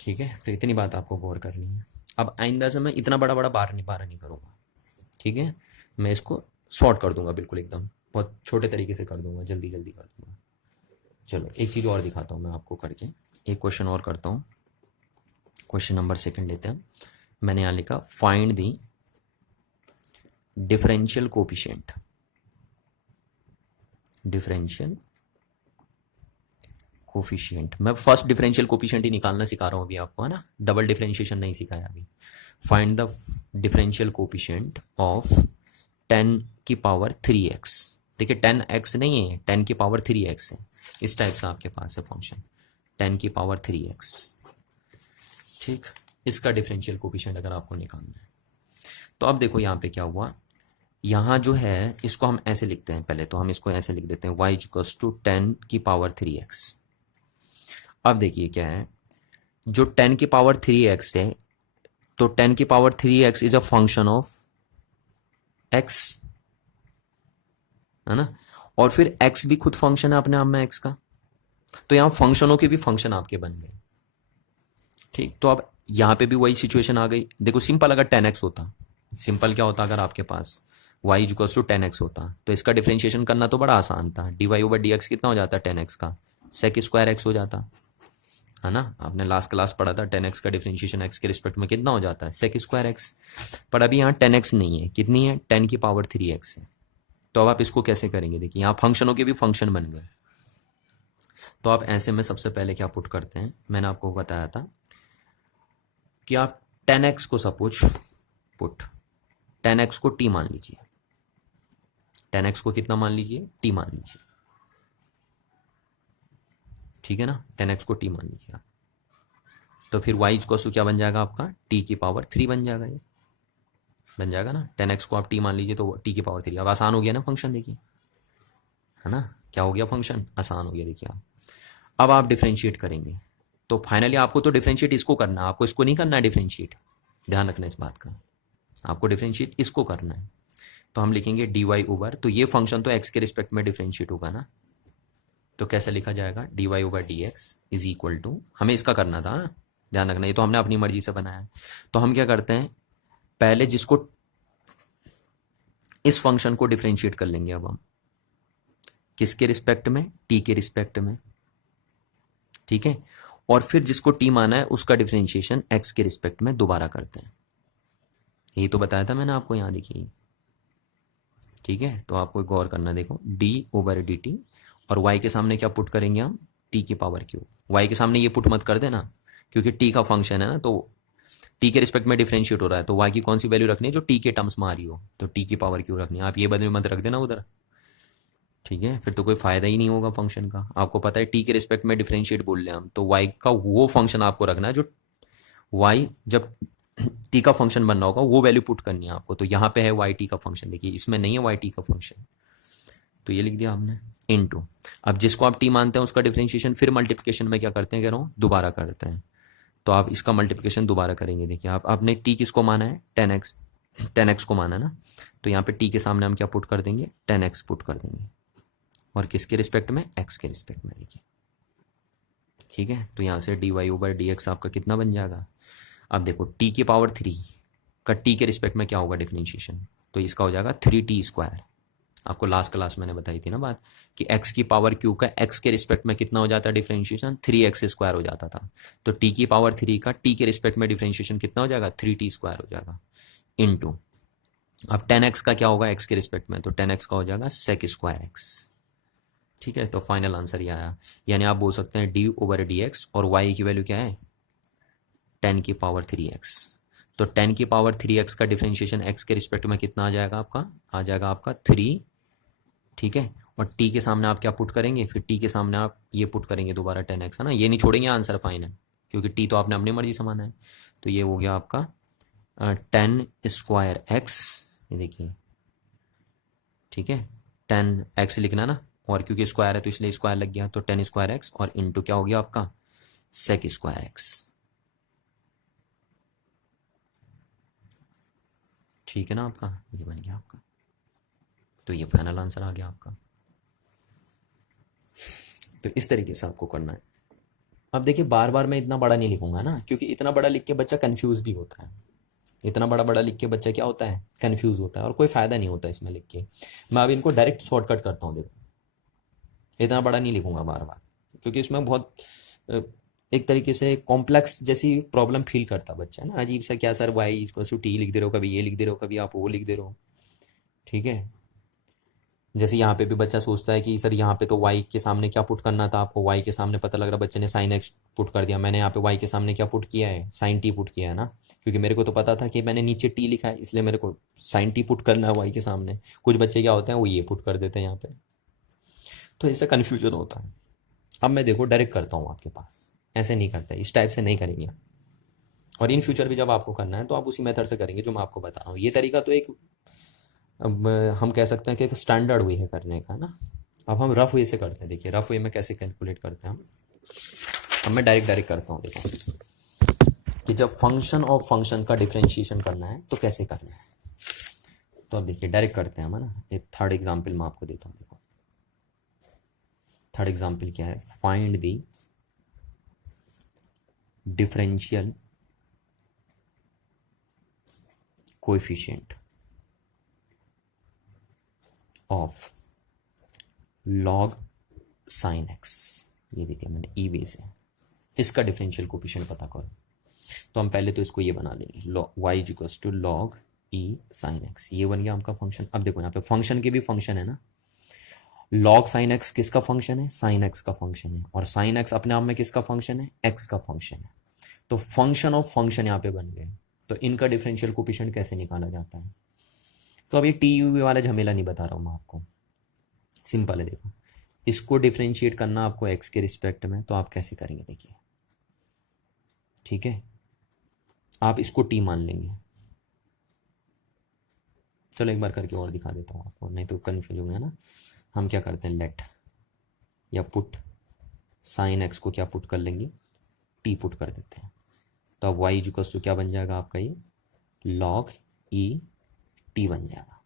ठीक है, तो इतनी बात आपको गौर करनी है। अब आइंदा से मैं इतना बड़ा बड़ा बार नहीं करूँगा, ठीक है, मैं इसको शॉर्ट कर दूंगा, बिल्कुल एकदम बहुत छोटे तरीके से कर दूंगा, जल्दी जल्दी कर दूंगा। चलो एक चीज़ और दिखाता हूँ मैं आपको करके, एक क्वेश्चन और करता हूँ। क्वेश्चन नंबर 2 लेते हैं। मैंने यहाँ लिखा find the differential coefficient, differential coefficient, मैं फर्स्ट डिफरेंशियल कोफिशिएंट ही निकालना सिखा रहा हूँ अभी आपको, है ना, डबल डिफरेंशिएशन नहीं सिखाया अभी। Find the differential coefficient of 10 की पावर 3x। देखिए 10x नहीं है, 10 की पावर 3x है, इस टाइप से आपके पास है फंक्शन 10 की पावर 3x। ठीक, इसका डिफरेंशियल कोफिशिएंट अगर आपको निकालना है, तो अब देखो यहाँ पे क्या हुआ, यहाँ जो है इसको हम ऐसे लिखते हैं, पहले तो हम इसको ऐसे लिख देते हैं y इक्वल्स टू 10 की पावर 3x। अब देखिए क्या है, जो 10 की पावर 3x है, तो 10 की power 3x is a function of x, है ना, और फिर x भी खुद फंक्शन है अपने आप में x का, तो यहाँ फंक्शनों के भी फंक्शन आपके बन गए। ठीक, तो अब यहाँ पे भी वही सिचुएशन आ गई। देखो सिंपल, अगर 10x होता, सिंपल क्या होता, अगर आपके पास y इक्वल्स टू 10x होता, तो इसका डिफरेंशिएशन करना तो बड़ा आसान था, dy/dx कितना हो जाता 10x का sec² x हो जाता, है ना। आपने लास्ट क्लास पढ़ा था 10x का डिफरेंशिएशन x के रिस्पेक्ट में कितना हो जाता है, सेक स्क्वायर एक्स। पर अभी यहाँ 10x नहीं है, कितनी है, 10⁻³ है। तो अब आप इसको कैसे करेंगे, देखिए यहाँ फंक्शनों के भी फंक्शन बन गए। तो आप ऐसे में सबसे पहले क्या पुट करते हैं, मैंने आपको बताया था कि आप 10x को सपोज पुट 10x को t मान लीजिए, 10x को कितना मान लीजिए, t मान लीजिए, ठीक है ना, 10x को t मान लीजिए आप। तो फिर y इक्वल टू क्या बन जाएगा आपका, t⁻³ बन जाएगा, ये बन जाएगा ना। 10x को आप t मान लीजिए तो t⁻³। अब आसान हो गया ना फंक्शन, देखिए, है ना, क्या हो गया, फंक्शन आसान हो गया। देखिए आप, अब आप डिफ्रेंशिएट करेंगे तो फाइनली आपको तो डिफ्रेंशिएट इसको करना है, आपको इसको नहीं करना है डिफ्रेंशिएट, ध्यान रखना इस बात का, आपको डिफ्रेंशिएट इसको करना है। तो हम लिखेंगे dy ओवर, तो ये फंक्शन तो x के रिस्पेक्ट में डिफ्रेंशिएट होगा ना, तो कैसे लिखा जाएगा, dy over dx is equal to, हमें इसका करना था, ध्यान रखना, ये तो हमने अपनी मर्जी से बनाया है। तो हम क्या करते हैं, पहले जिसको इस फंक्शन को डिफ्रेंशिएट कर लेंगे, अब हम किसके रिस्पेक्ट में, t के रिस्पेक्ट में, ठीक है। और फिर जिसको t माना है उसका डिफ्रेंशिएशन x के रिस्पेक्ट में दोबारा करते हैं। यही तो बताया था मैंने आपको, यहाँ देखिए, ठीक है। तो आपको गौर करना, देखो d ओवर dt, और y के सामने क्या पुट करेंगे हम, t⁻³ y के सामने ये पुट मत कर देना, क्योंकि t का फंक्शन है ना, तो t के रिस्पेक्ट में डिफरेंशिएट हो रहा है, तो y की कौन सी वैल्यू रखनी है जो t के टर्म्स में आ रही हो, तो t⁻³ रखनी है। आप ये बदले मत रख देना उधर, ठीक है, फिर तो कोई फायदा ही नहीं होगा फंक्शन का। आपको पता है t के रिस्पेक्ट में डिफरेंशिएट बोल रहे हैं हम, तो y का वो फंक्शन आपको रखना है जो y जब t का फंक्शन बनना होगा वो वैल्यू पुट करनी है आपको। तो यहाँ पे है y t का फंक्शन, देखिए इसमें नहीं है y t का फंक्शन, तो ये लिख दिया आपने इनटू। अब जिसको आप t मानते हैं उसका डिफरेंशिएशन फिर मल्टीप्लिकेशन में क्या करते हैं, कह रहा हूँ, दोबारा करते हैं। तो आप इसका मल्टीप्लिकेशन दोबारा करेंगे, देखिए आप, आपने t किसको माना है, 10x को माना ना, तो यहाँ पे t के सामने हम क्या पुट कर देंगे, 10x पुट कर देंगे, और किसके रिस्पेक्ट में, x के रिस्पेक्ट में, देखिए, ठीक है। तो यहाँ से dy ओवर dx आपका कितना बन जाएगा। अब देखो t⁻³ का t के रिस्पेक्ट में क्या होगा डिफरेंशिएशन, तो इसका हो जाएगा 3t²। आपको लास्ट क्लास मैंने बताई थी ना बात, कि x⁻³ का x के रिस्पेक्ट में कितना हो जाता है डिफरेंशिएशन, 3x² हो जाता था। तो t⁻³ का t के रिस्पेक्ट में डिफरेंशिएशन कितना हो जाएगा, 3t² हो जाएगा, इनटू, अब 10x का क्या होगा x के रिस्पेक्ट में, तो 10x का हो जाएगा sec² x, ठीक है। तो फाइनल आंसर ये आया, यानी आप बोल सकते हैं d ओवर dx, और y की वैल्यू क्या है, 10⁻³ तो 10⁻³ का डिफरेंशिएशन x के रिस्पेक्ट में कितना आ जाएगा आपका 3, ठीक है। और t के सामने आप क्या पुट करेंगे, फिर t के सामने आप ये पुट करेंगे दोबारा 10x, है ना, ये नहीं छोड़ेंगे आंसर फाइनल, क्योंकि t तो आपने अपनी मर्जी से माना है। तो ये हो गया आपका 10²x, ये देखिए, ठीक है, 10x लिखना ना, और क्योंकि स्क्वायर है तो इसलिए स्क्वायर लग गया, तो 10²x, और इंटू क्या हो गया आपका, sec²x, ठीक है ना, आपका ये बन गया आपका। तो ये फाइनल आंसर आ गया आपका। तो इस तरीके से आपको करना है। अब देखिए बार बार मैं इतना बड़ा नहीं लिखूंगा ना, क्योंकि इतना बड़ा लिख के बच्चा कंफ्यूज भी होता है, इतना बड़ा बड़ा लिख के बच्चा क्या होता है, कंफ्यूज होता है, और कोई फायदा नहीं होता इसमें लिख के। मैं अब इनको डायरेक्ट शॉर्टकट करता हूँ, देखो इतना बड़ा नहीं लिखूंगा बार बार, क्योंकि इसमें बहुत अ, एक तरीके से कॉम्प्लेक्स जैसी प्रॉब्लम फील करता बच्चा ना, अजीब सा, क्या sir y equal to t लिख दे रहे हो, कभी ये लिख दे रहे हो, कभी आप वो लिख दे रहे हो, ठीक है। जैसे यहाँ पे भी बच्चा सोचता है कि सर यहाँ पे तो y के सामने क्या पुट करना था आपको, y के सामने पता लग रहा बच्चे ने sin x पुट कर दिया, मैंने यहाँ पे y के सामने क्या पुट किया है, sin t पुट किया है ना, क्योंकि मेरे को तो पता था कि मैंने नीचे t लिखा है, इसलिए मेरे को sin t पुट करना है y के सामने। कुछ बच्चे क्या होते हैं, वो ये पुट कर देते हैं यहाँ पे, तो इससे कन्फ्यूजन होता है। अब मैं देखो डायरेक्ट करता हूँ आपके पास, ऐसे नहीं करता, इस टाइप से नहीं करेंगे। और इन फ्यूचर भी जब आपको करना है तो आप उसी मेथड से करेंगे जो मैं आपको बता रहा हूँ। ये तरीका तो एक, अब हम कह सकते हैं कि एक स्टैंडर्ड वे है करने का ना। अब हम रफ वे से करते हैं, देखिए रफ वे में कैसे कैलकुलेट करते हैं हम। अब मैं डायरेक्ट डायरेक्ट करता हूँ, देखो कि जब फंक्शन ऑफ फंक्शन का डिफरेंशिएशन करना है तो कैसे करना है। तो अब देखिए डायरेक्ट करते हैं हम, है ना। एक थर्ड एग्जाम्पल मैं आपको देता हूँ, देखो थर्ड एग्जाम्पल क्या है, find the differential coefficient of log sin x, ये देखिए मैंने ई बेस है, इसका डिफरेंशियल कोफिशिएंट पता करो। तो हम पहले तो इसको ये बना लेंगे, y equals to log e sine x, ये बन गया हमका फंक्शन। अब देखो यहाँ पे फंक्शन के भी फंक्शन है ना, लॉग साइन एक्स किसका फंक्शन है, साइन एक्स का फंक्शन है, और साइन एक्स अपने आप में किसका फंक्शन है, एक्स का फंक्शन है। तो फंक्शन ऑफ फंक्शन यहाँ पे बन गए। तो इनका डिफरेंशियल कोफिशिएंट कैसे निकाला जाता है, तो अब ये टी यू वाला झमेला नहीं बता रहा हूँ मैं आपको, सिंपल है। देखो इसको डिफरेंशिएट करना आपको एक्स के रिस्पेक्ट में, तो आप कैसे करेंगे देखिए, ठीक है। आप इसको टी मान लेंगे, चलो एक बार करके और दिखा देता हूँ आपको, नहीं तो कन्फ्यूज होंगे ना। हम क्या करते हैं, लेट या पुट साइन एक्स को क्या पुट कर लेंगे, टी पुट कर देते हैं। तो अब वाई इक्वल्स टू क्या बन जाएगा आपका, ये लॉग ई टी बन जाएगा,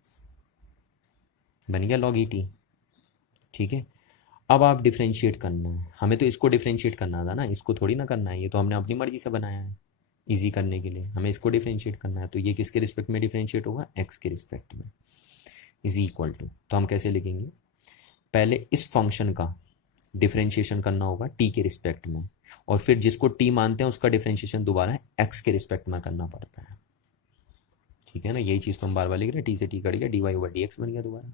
बन गया लॉग ई टी, ठीक है। अब आप डिफ्रेंशिएट करना है, हमें तो इसको डिफ्रेंशिएट करना था ना, इसको थोड़ी ना करना है, ये तो हमने अपनी मर्जी से बनाया है इजी करने के लिए, हमें इसको डिफ्रेंशिएट करना है। तो ये किसके रिस्पेक्ट में डिफ्रेंशिएट होगा, एक्स के रिस्पेक्ट में, इज इक्वल टू। तो हम कैसे लिखेंगे, पहले इस फंक्शन का डिफ्रेंशिएशन करना होगा टी के रिस्पेक्ट में, और फिर जिसको टी मानते हैं उसका डिफ्रेंशिएशन दोबारा एक्स के रिस्पेक्ट में करना पड़ता है, ठीक है ना। यही चीज़ तो हम बार बार लिख रहे हैं, टी से टी कट गया, d y over d x बन गया दोबारा।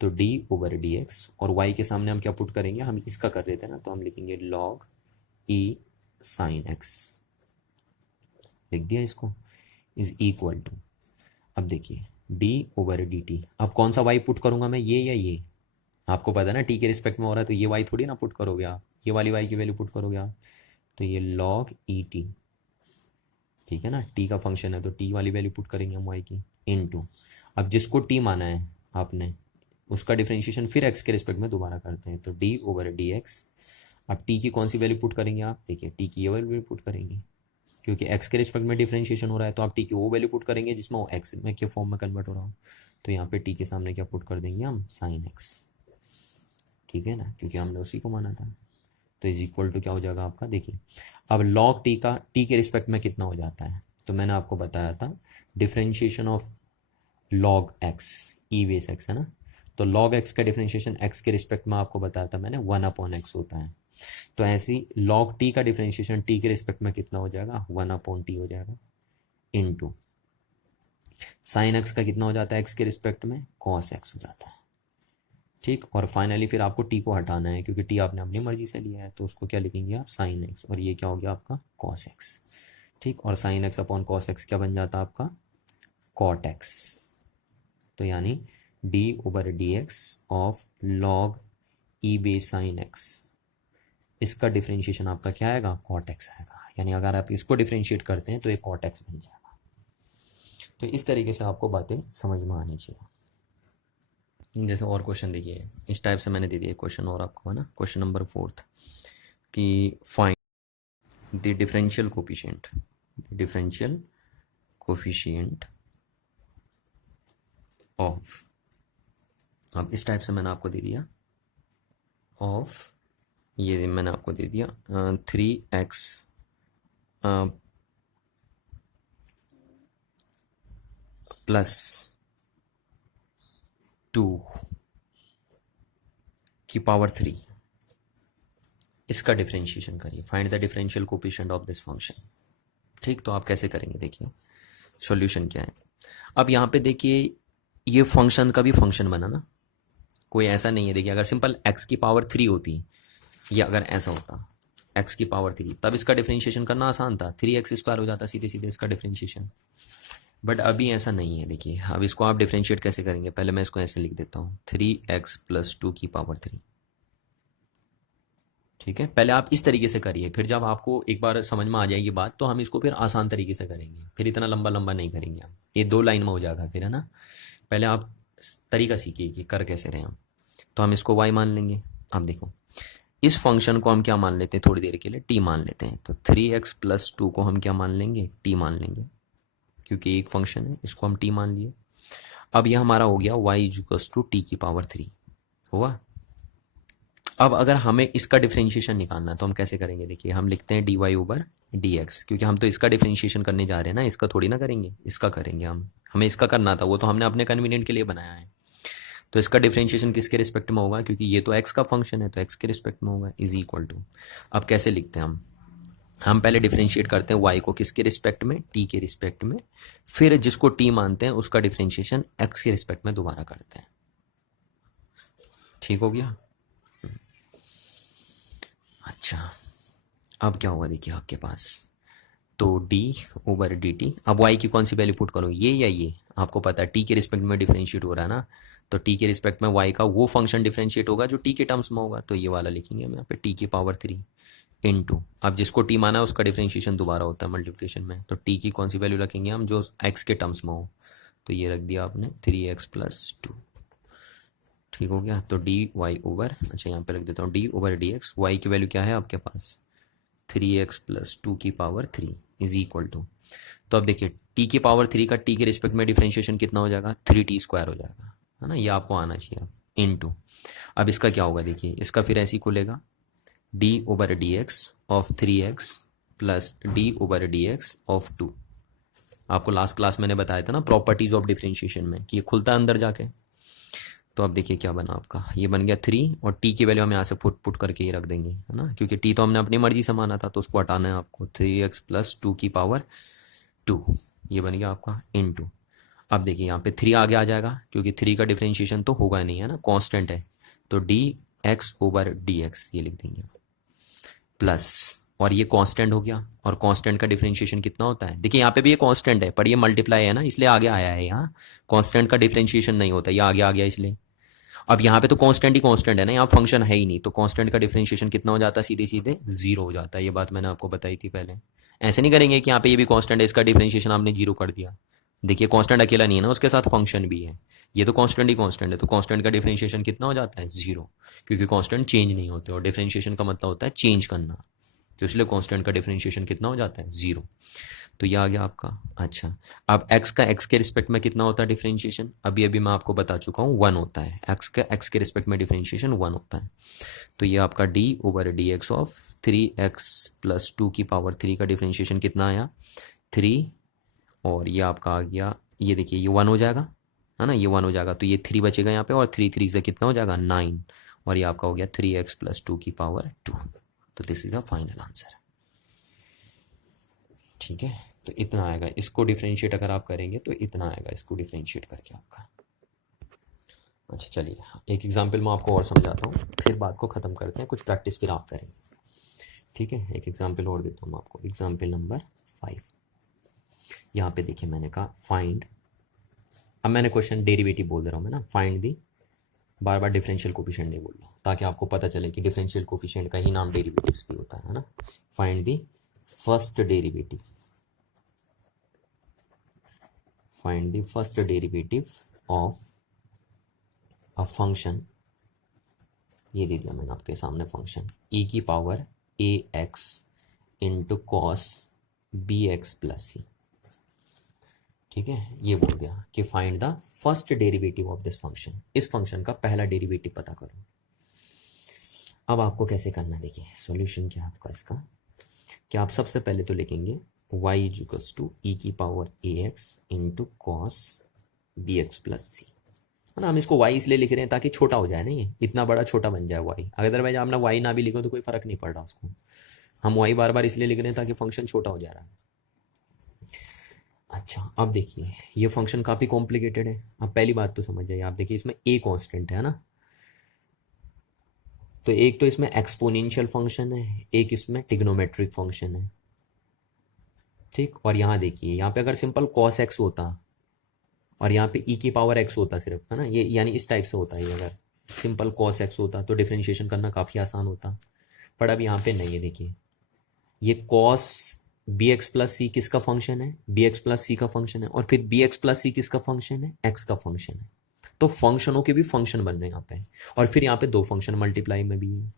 तो डी ओवर डी एक्स, और वाई के सामने हम क्या पुट करेंगे, हम इसका कर रहे थे ना, तो हम लिखेंगे लॉग ई साइन एक्स, लिख दिया इसको, इज इक्वल टू। अब देखिए डी ओवर डी टी, अब कौन सा वाई पुट करूंगा मैं, ये या ये, आपको पता है ना टी के रिस्पेक्ट में हो रहा है, तो ये वाई थोड़ी ना पुट करोगे आप, ये वाली वाई की वैल्यू पुट करोगे आप। तो ये लॉग ई टी, ठीक है ना, टी का फंक्शन है तो टी वाली वैल्यू पुट करेंगे हम वाई की, इन टू। अब जिसको टी माना है आपने, उसका डिफ्रेंशिएशन फिर एक्स के रिस्पेक्ट में दोबारा करते हैं, तो डी ओवर डी एक्स। अब टी की कौन सी वैल्यू पुट करेंगे आप, देखिए टी की ये वैल्यू पुट करेंगे, क्योंकि एक्स के रिस्पेक्ट में डिफ्रेंशिएशन हो रहा है, तो आप टी की वो वैल्यू पुट करेंगे जिसमें वो एक्स में के फॉर्म में कन्वर्ट हो रहा हो। तो यहाँ पे टी के सामने क्या पुट कर देंगे हम, साइन एक्स, ठीक है ना, क्योंकि हमने उसी को माना था। तो इज इक्वल टू क्या हो जाएगा आपका, देखिए अब लॉग टी का टी के रिस्पेक्ट में कितना हो जाता है, तो मैंने आपको बताया था differentiation of log x, E base x है ना, तो लॉग एक्स का डिफरेंशिएशन एक्स के रिस्पेक्ट में आपको बताया था मैंने, 1/x होता है। तो ऐसे ही लॉग टी का डिफरेंशिएशन टी के रिस्पेक्ट में कितना हो जाएगा, 1/t हो जाएगा, इनटू साइन एक्स का कितना हो जाता है एक्स के रिस्पेक्ट में, कॉस एक्स हो जाता है, ठीक। और फाइनली फिर आपको टी को हटाना है, क्योंकि टी आपने अपनी मर्जी से लिया है, तो उसको क्या लिखेंगे आप, साइन एक्स, और ये क्या हो गया आपका, कॉस एक्स, ठीक। और sine x upon cos x क्या बन जाता है आपका, कॉट एक्स। तो यानी D over d x of log E base sine x, इसका डिफरेंशिएशन आपका क्या आएगा, कॉट एक्स आएगा। यानी अगर आप इसको डिफरेंशिएट करते हैं तो ये कॉट एक्स बन जाएगा। तो इस तरीके से आपको बातें समझ में आनी चाहिए। जैसे और क्वेश्चन देखिए, इस टाइप से मैंने दे दिया क्वेश्चन और आपको, है ना, क्वेश्चन नंबर 4 कि find the differential coefficient, differential coefficient of, अब इस टाइप से मैंने आपको दे दिया ऑफ, ये मैंने आपको दे दिया 3x प्लस 2 की पावर 3, इसका डिफरेंशिएशन करिए, find the differential coefficient of this function, ठीक। तो आप कैसे करेंगे, देखिए सॉल्यूशन क्या है। अब यहाँ पे देखिए ये फंक्शन का भी फंक्शन बना ना, कोई ऐसा नहीं है, देखिए अगर सिंपल x की पावर 3 होती, या अगर ऐसा होता x की पावर 3, तब इसका डिफरेंशिएशन करना आसान था, 3x² हो जाता सीधे सीधे इसका डिफरेंशिएशन। बट अभी ऐसा नहीं है। देखिए अब इसको आप डिफरेंशिएट कैसे करेंगे, पहले मैं इसको ऐसे लिख देता हूँ, 3x प्लस 2 की पावर 3, ठीक है। पहले आप इस तरीके से करिए, फिर जब आपको एक बार समझ में आ जाएगी बात, तो हम इसको फिर आसान तरीके से करेंगे, फिर इतना लंबा लंबा नहीं करेंगे हम, ये 2 लाइन में हो जाएगा फिर, है ना। पहले आप तरीका सीखिए कि कर कैसे रहे हम। तो हम इसको y मान लेंगे। अब देखो इस फंक्शन को हम क्या मान लेते हैं, थोड़ी देर के लिए t मान लेते हैं, तो 3x प्लस 2 को हम क्या मान लेंगे, t मान लेंगे, क्योंकि एक फंक्शन है, इसको हम t मान लिए। अब यह हमारा हो गया y इक्वल्स टू t की पावर 3 हुआ। अब अगर हमें इसका डिफरेंशिएशन निकालना है तो हम कैसे करेंगे, देखिए हम लिखते हैं dy ओवर dx, क्योंकि हम तो इसका डिफरेंशिएशन करने जा रहे हैं ना, इसका थोड़ी ना करेंगे, इसका करेंगे हम, हमें इसका करना था, वो तो हमने अपने कन्वीनियंट के लिए बनाया है। तो इसका डिफरेंशिएशन किसके रिस्पेक्ट में होगा, क्योंकि ये तो x का फंक्शन है, तो x के रिस्पेक्ट में होगा, इज इक्वल टू। अब कैसे लिखते हैं हम, हम पहले डिफ्रेंशिएट करते हैं y को किसके रिस्पेक्ट में, t के रिस्पेक्ट में, फिर जिसको t मानते हैं उसका डिफ्रेंशिएशन x के रिस्पेक्ट में दोबारा करते हैं। ठीक हो गया। अच्छा, अब क्या होगा देखिए आपके पास, तो d ओवर डी टी, अब y की कौन सी वैल्यू पुट करूँ, ये या ये, आपको पता है t के रिस्पेक्ट में डिफ्रेंशिएट हो रहा है ना, तो t के रिस्पेक्ट में y का वो फंक्शन डिफ्रेंशिएट होगा जो t के टर्म्स में होगा, तो ये वाला लिखेंगे हम यहाँ पे t की पावर 3 इनटू, अब जिसको t माना है उसका डिफ्रेंशिएशन दोबारा होता है मल्टीप्लिकेशन में, तो t की कौन सी वैल्यू रखेंगे हम जो x के टर्म्स में हो, तो ये रख दिया आपने 3x+2। ठीक हो गया। तो डी वाई ओवर, अच्छा यहाँ पे रख देता हूँ d over d x, y की वैल्यू क्या है आपके पास 3x+2 की पावर 3 इज इक्वल टू, तो अब देखिए t की पावर 3 का t के रिस्पेक्ट में डिफ्रेंशिएशन कितना हो जाएगा 3t² हो जाएगा, है ना, ये आपको आना चाहिए अब इनटू, अब इसका क्या होगा देखिए, इसका फिर ऐसे ही खुलेगा d over d x of 3x plus d over d x of 2। आपको लास्ट क्लास मैंने बताया था ना प्रॉपर्टीज ऑफ डिफ्रेंशिएशन में कि ये खुलता है अंदर जाके, तो अब देखिए क्या बना आपका, ये बन गया 3 और t की वैल्यू हम यहाँ से पुट करके ही रख देंगे, है ना, क्योंकि t तो हमने अपनी मर्जी से माना था तो उसको हटाना है आपको, 3x+2 की पावर 2, ये बन गया आपका इनटू, अब देखिए यहाँ पे 3 आगे आ जाएगा क्योंकि 3 का डिफ्रेंशिएशन तो होगा नहीं, है ना, कांस्टेंट है, तो dx ओवर dx ये लिख देंगे प्लस, और ये कांस्टेंट हो गया, और कांस्टेंट का डिफरेंशिएशन कितना होता है, देखिए यहाँ पे भी ये कांस्टेंट है पर ये मल्टीप्लाई है ना इसलिए आगे आया है, यहाँ कांस्टेंट का डिफरेंशिएशन नहीं होता, ये आगे आ गया इसलिए, अब यहाँ पे तो कांस्टेंट ही कांस्टेंट है ना, यहाँ फंक्शन है ही नहीं, तो कांस्टेंट का डिफरेंशिएशन कितना हो जाता है सीधे सीधे 0 हो जाता है, ये बात मैंने आपको बताई थी पहले। ऐसे नहीं करेंगे कि यहाँ पे ये भी कांस्टेंट है इसका डिफरेंशिएशन आपने 0 कर दिया, देखिए कांस्टेंट अकेला नहीं है ना, उसके साथ फंक्शन भी है, ये तो कांस्टेंट ही कांस्टेंट है, तो कांस्टेंट का डिफरेंशिएशन कितना हो जाता है 0, क्योंकि कांस्टेंट चेंज नहीं होते और डिफरेंशिएशन का मतलब होता है चेंज करना, तो इसलिए कांस्टेंट का डिफरेंशिएशन कितना हो जाता है 0, तो ये आ गया आपका। अच्छा, अब x का x के रिस्पेक्ट में कितना होता है डिफरेंशिएशन, अभी अभी मैं आपको बता चुका हूँ 1 होता है, x के रिस्पेक्ट में डिफरेंशिएशन 1 होता है, तो ये आपका d over d x of 3x+2 की पावर 3 का डिफरेंशिएशन कितना आया 3, और ये आपका आ गया, ये देखिए ये 1 हो जाएगा, है ना, ये 1 हो जाएगा, तो ये 3 बचेगा यहाँ पे, और 3 से कितना हो जाएगा 9, और ये आपका हो गया 3x+2 की पावर 2, तो this is a final answer. ठीक है, तो इतना आएगा, इसको डिफ्रेंशिएट अगर आप करेंगे तो इतना आएगा इसको डिफ्रेंशिएट करके आपका। अच्छा चलिए, एक एग्जांपल मैं आपको और समझाता हूँ, फिर बात को ख़त्म करते हैं, कुछ प्रैक्टिस फिर आप करेंगे। ठीक है, एक एग्जांपल और देता हूँ आपको, एग्जांपल नंबर 5। यहाँ पे देखिए मैंने कहा फाइंड, अब मैंने क्वेश्चन डेरिवेटिव बोल दे रहा हूँ मैं ना, फाइंड दी, बार बार डिफरेंशियल कोफिशिएंट नहीं बोल रहा हूँ ताकि आपको पता चले कि डिफरेंशियल कोफिशिएंट का ही नाम डेरिवेटिव्स भी होता है ना। Find the first derivative, find the first derivative of a function, ये दे दिया मैंने आपके सामने फंक्शन e की power ax into cos b x plus c. ठीक है, ये बोल दिया कि find the first derivative of this function, इस फंक्शन का पहला डेरिवेटिव पता करो। अब आपको कैसे करना है देखिए, सॉल्यूशन क्या है आपका इसका, कि आप सबसे पहले तो लिखेंगे y इक्वल्स टू ई की power ax into cos b x plus c, है ना, हम इसको y इसलिए लिख रहे हैं ताकि छोटा हो जाए ना, ये इतना बड़ा छोटा बन जाए y, अदरवाइज आपने y ना भी लिखो तो कोई फर्क नहीं पड़ रहा उसको, हम y बार बार इसलिए लिख रहे हैं ताकि फंक्शन छोटा हो जा रहा है। अच्छा, अब देखिए ये फंक्शन काफ़ी कॉम्प्लिकेटेड है, अब पहली बात तो समझ जाइए, आप देखिए इसमें a कांस्टेंट है ना, तो एक तो इसमें एक्सपोनेंशियल फंक्शन है, एक इसमें ट्रिग्नोमेट्रिक फंक्शन है, ठीक, और यहाँ देखिए यहाँ पे अगर सिंपल cos x होता और यहाँ पे e की पावर x होता सिर्फ, है ना, ये यानी इस टाइप से होता है, ये अगर सिंपल cos x होता तो डिफरेंशिएशन करना काफ़ी आसान होता, पर अब यहाँ पे नहीं है, देखिए ये cos bx प्लस सी किसका फंक्शन है, bx प्लस सी का फंक्शन है, और फिर bx प्लस सी किसका फंक्शन है, x का फंक्शन है, तो फंक्शनों के भी फंक्शन बन रहे हैं यहाँ पे, और फिर यहाँ पे दो फंक्शन मल्टीप्लाई में भी है,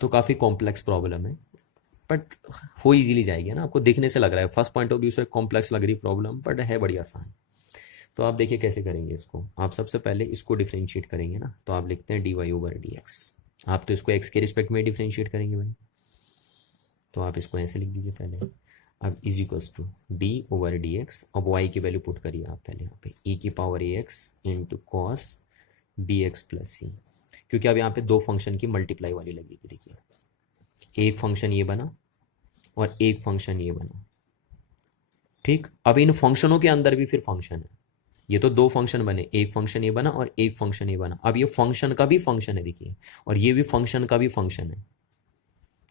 तो काफ़ी कॉम्प्लेक्स प्रॉब्लम है, बट हो इजीली जाएगी ना, आपको देखने से लग रहा है फर्स्ट पॉइंट ऑफ व्यू से कॉम्प्लेक्स लग रही प्रॉब्लम, बट है बड़ी आसान। तो आप देखिए कैसे करेंगे इसको, आप सबसे पहले इसको डिफ्रेंशिएट करेंगे ना, तो आप लिखते हैं d y over d x, आप तो इसको एक्स के रिस्पेक्ट में डिफ्रेंशिएट करेंगे भाई, तो आप इसको ऐसे लिख दीजिए पहले, अब is equals to d over d x, अब वाई की वैल्यू पुट करिए आप पहले यहाँ पे ई की power a x into cos b x plus c, क्योंकि अब यहाँ पे दो फंक्शन की मल्टीप्लाई वाली लगेगी, देखिए एक फंक्शन ये बना और एक फंक्शन ये बना। ठीक, अब इन फंक्शनों के अंदर भी फिर फंक्शन है। ये तो दो फंक्शन बने, एक फंक्शन ये बना और एक फंक्शन ये बना। अब ये फंक्शन का भी फंक्शन है देखिए, और ये भी फंक्शन का भी फंक्शन है।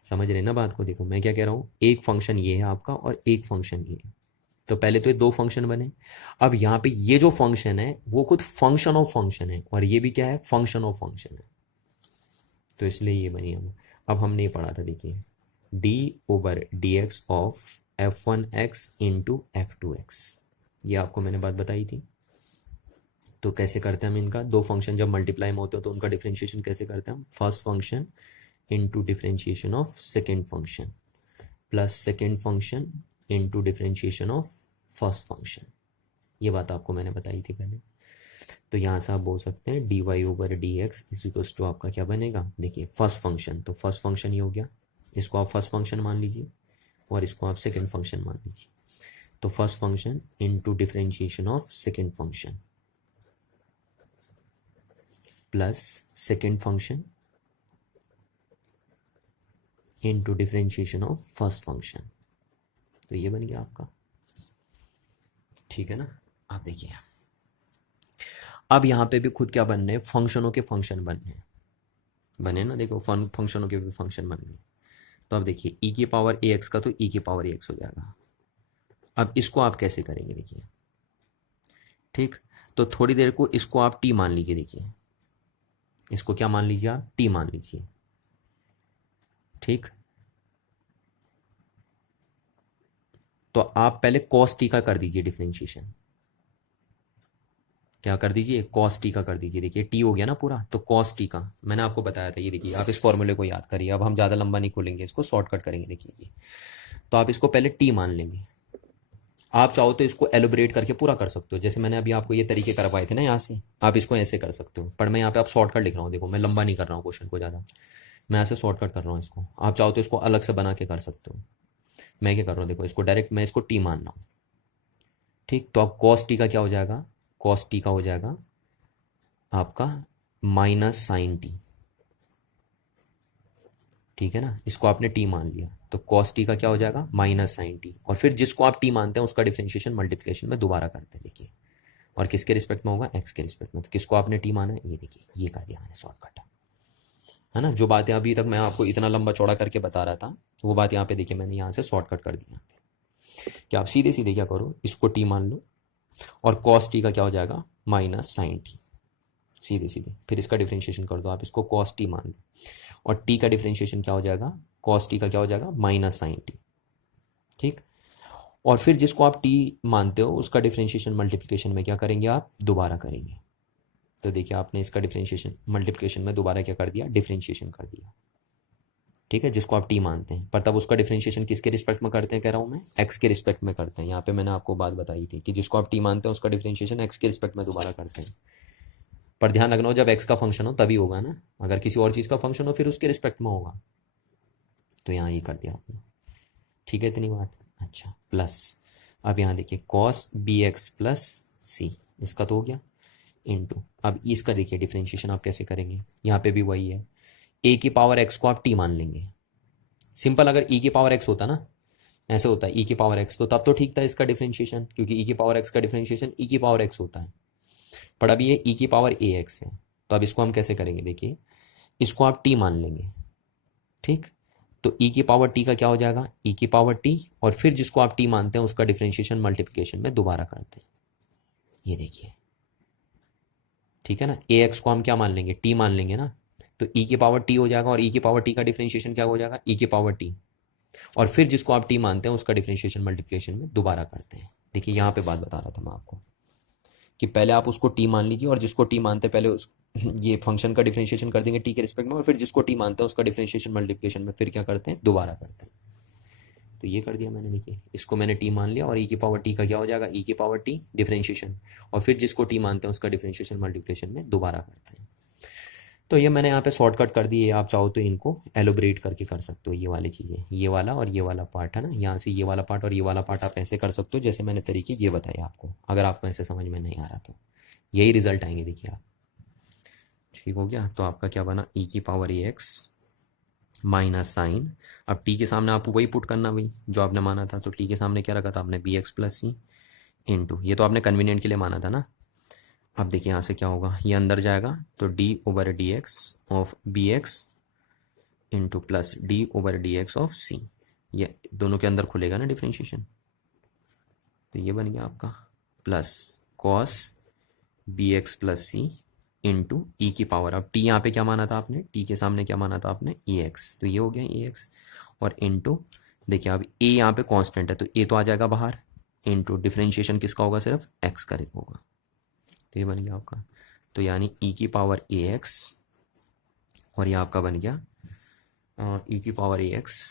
समझ रहे ना बात को? देखो मैं क्या कह रहा हूँ, एक फंक्शन ये है आपका और एक फंक्शन ये है। तो पहले तो ये दो फंक्शन बने। अब यहाँ पे ये जो फंक्शन है वो खुद फंक्शन ऑफ फंक्शन है, और ये भी क्या है, फंक्शन ऑफ फंक्शन है। तो इसलिए ये बनी हम। अब हमने ये पढ़ा था देखिए, d/dx of f1x into f2x। ये आपको मैंने बात बताई थी। तो कैसे करते हैं हम इनका, दो फंक्शन जब मल्टीप्लाई में होते हो तो उनका डिफरेंशिएशन कैसे करते हैं हम, first function into differentiation of second function plus second function into differentiation of first function. ये बात आपको मैंने बताई थी पहले। तो यहाँ से आप बोल सकते हैं dy/dx इज इक्वल्स टू आपका क्या बनेगा, देखिए फर्स्ट फंक्शन, तो फर्स्ट फंक्शन ये हो गया, इसको आप फर्स्ट फंक्शन मान लीजिए और इसको आप सेकेंड फंक्शन मान लीजिए। तो first function into differentiation of second function plus second function into differentiation of first function. तो ये बन गया आपका, ठीक है ना। आप देखिए अब यहाँ पे भी खुद क्या बनने हैं, फंक्शनों के फंक्शन बने ना, देखो फंक्शनों के भी फंक्शन बन गए। तो अब देखिए e⁻ax का तो e⁻ax हो जाएगा। अब इसको आप कैसे करेंगे देखिए, ठीक। तो थोड़ी देर को इसको आप t मान लीजिए, देखिए इसको क्या मान लीजिए आप, t मान लीजिए, ठीक। तो आप पहले cos t का कर दीजिए डिफरेंशिएशन, क्या कर दीजिए, cos t का कर दीजिए। देखिए t हो गया ना पूरा, तो cos t का मैंने आपको बताया था। ये देखिए आप इस फॉर्मूले को याद करिए, अब हम ज़्यादा लंबा नहीं खोलेंगे, इसको शॉर्टकट करेंगे। देखिए ये, तो आप इसको पहले t मान लेंगे। आप चाहो तो इसको एलोबरेट करके पूरा कर सकते हो, जैसे मैंने अभी आपको ये तरीके करवाए थे ना, यहाँ से आप इसको ऐसे कर सकते हो। पर मैं यहाँ पे आप शॉर्टकट लिख रहा हूँ, देखो मैं लंबा नहीं कर रहा हूँ क्वेश्चन को ज़्यादा, मैं ऐसे शॉर्टकट कर रहा हूँ इसको। आप चाहो तो इसको अलग से बना के कर सकते हो। मैं क्या कर रहा हूँ, देखो इसको डायरेक्ट मैं इसको टी मान रहा हूँ, ठीक। तो अब कॉस टी का क्या हो जाएगा, कॉस टी का हो जाएगा आपका माइनस साइन टी, ठीक है ना। इसको आपने टी मान लिया, तो कॉस टी का क्या हो जाएगा, माइनस साइन टी। और फिर जिसको आप टी मानते हैं उसका डिफरेंशिएशन मल्टीप्लिकेशन में दोबारा करते हैं, देखिए। और किसके रिस्पेक्ट में होगा, एक्स के रिस्पेक्ट में। तो किसको आपने टी माना है, ये देखिए, ये कर दिया मैंने शॉर्टकट, है ना। जो बातें अभी तक मैं आपको इतना लंबा चौड़ा करके बता रहा था, वो बात यहाँ पे देखिए मैंने यहाँ से शॉर्टकट कर दिया कि आप सीधे सीधे क्या करो, इसको टी मान लो और कॉस टी का क्या हो जाएगा, माइनस साइन टी, सीधे सीधे। फिर इसका डिफरेंशिएशन कर दो, आप इसको कॉस टी मान लो और टी का डिफरेंशिएशन क्या हो जाएगा, कॉस टी का क्या हो जाएगा, माइनस साइन टी, ठीक। और फिर जिसको आप टी मानते हो उसका डिफरेंशिएशन मल्टीप्लिकेशन में क्या करेंगे, आप दोबारा करेंगे। तो देखिए आपने इसका डिफरेंशिएशन मल्टीप्लिकेशन में दोबारा क्या कर दिया, डिफरेंशिएशन कर दिया, ठीक है, जिसको आप टी मानते हैं। पर तब उसका डिफरेंशिएशन किसके रिस्पेक्ट में करते हैं, कह रहा हूँ मैं, एक्स के रिस्पेक्ट में करते हैं। यहाँ पे मैंने आपको बात बताई थी कि जिसको आप टी मानते हैं उसका डिफरेंशिएशन एक्स के रिस्पेक्ट में दोबारा करते हैं। पर ध्यान रखना हो, जब एक्स का फंक्शन हो तभी होगा ना, अगर किसी और चीज़ का फंक्शन हो फिर उसके रिस्पेक्ट में होगा। तो यहाँ ये कर दिया आपने, ठीक है, इतनी बात। अच्छा, प्लस अब यहाँ देखिए कॉस बी एक्स प्लस सी, इसका तो हो गया, इंटू अब इसका देखिए डिफरेंशिएशन आप कैसे करेंगे। यहाँ पे भी वही है, ए की पावर एक्स को आप टी मान लेंगे। सिंपल, अगर ई की पावर एक्स होता ना, ऐसे होता है ई की पावर एक्स, तो तब तो ठीक था इसका डिफरेंशिएशन, क्योंकि ई की पावर एक्स का डिफरेंशिएशन ई की पावर एक्स होता है। पर अभी ये ई की पावर ए एक्स है, तो अब इसको हम कैसे करेंगे, देखिए इसको आप टी मान लेंगे, ठीक। तो ई की पावर टी का क्या हो जाएगा, ई की पावर टी, और फिर जिसको आप टी मानते हैं उसका डिफरेंशिएशन मल्टीप्लिकेशन में दोबारा करते हैं, ये देखिए, ठीक है ना। ए एक्स को हम क्या मान लेंगे, टी मान लेंगे ना, तो ई की पावर टी हो जाएगा, और ई की पावर टी का डिफरेंशिएशन क्या हो जाएगा, ई की पावर टी, और फिर जिसको आप टी मानते हैं उसका डिफरेंशिएशन मल्टीप्लिकेशन में दोबारा करते हैं। देखिए यहाँ पे बात बता रहा था मैं आपको कि पहले आप उसको टी मान लीजिए, और जिसको टी मानते हैं पहले उस ये फंक्शन का डिफरेंशिएशन कर देंगे टी के रिस्पेक्ट में, और फिर जिसको टी मानते हैं उसका डिफरेंशिएशन मल्टीप्लिकेशन में फिर क्या करते हैं, दोबारा करते हैं। तो ये कर दिया मैंने, देखिए इसको मैंने टी मान लिया, और ई की पावर टी का क्या हो जाएगा, ई की पावर टी डिफरेंशिएशन, और फिर जिसको टी मानते हैं उसका डिफरेंशिएशन मल्टीप्लिकेशन में दोबारा करते हैं। तो ये मैंने यहाँ पे शॉर्टकट कर दी है, आप चाहो तो इनको एलोबरेट करके कर सकते हो, ये वाली चीज़ें, ये वाला और ये वाला पार्ट है ना, यहाँ से ये वाला पार्ट और ये वाला पार्ट आप ऐसे कर सकते हो जैसे मैंने तरीके ये बताए आपको। अगर आपको ऐसे समझ में नहीं आ रहा तो यही रिजल्ट आएंगे, देखिए आप, ठीक हो गया। तो आपका क्या बना, ई की power a x minus sign, अब टी के सामने आपको वही पुट करना भाई जो आपने माना था, तो टी के सामने क्या रखा था आपने, B x plus c into, ये तो आपने कन्वीनियंट के लिए माना था ना। अब देखिए यहाँ से क्या होगा, ये अंदर जाएगा तो d over d x of b x into plus d over d x of c, ये दोनों के अंदर खुलेगा ना डिफ्रेंशिएशन, तो ये बन गया आपका plus cos b x plus c into e की पावर, अब टी यहाँ पे क्या माना था आपने, टी के सामने क्या माना था आपने, ई एक्स, तो ये हो गया ई एक्स, और इंटू देखिए अब ए यहाँ पे कांस्टेंट है तो ए तो आ जाएगा बाहर, इंटू डिफ्रेंशिएशन किसका होगा, सिर्फ एक्स का होगा, तो ये बन गया आपका, तो यानी ई की पावर ए एक्स, और ये आपका बन गया ई की पावर ए एक्स।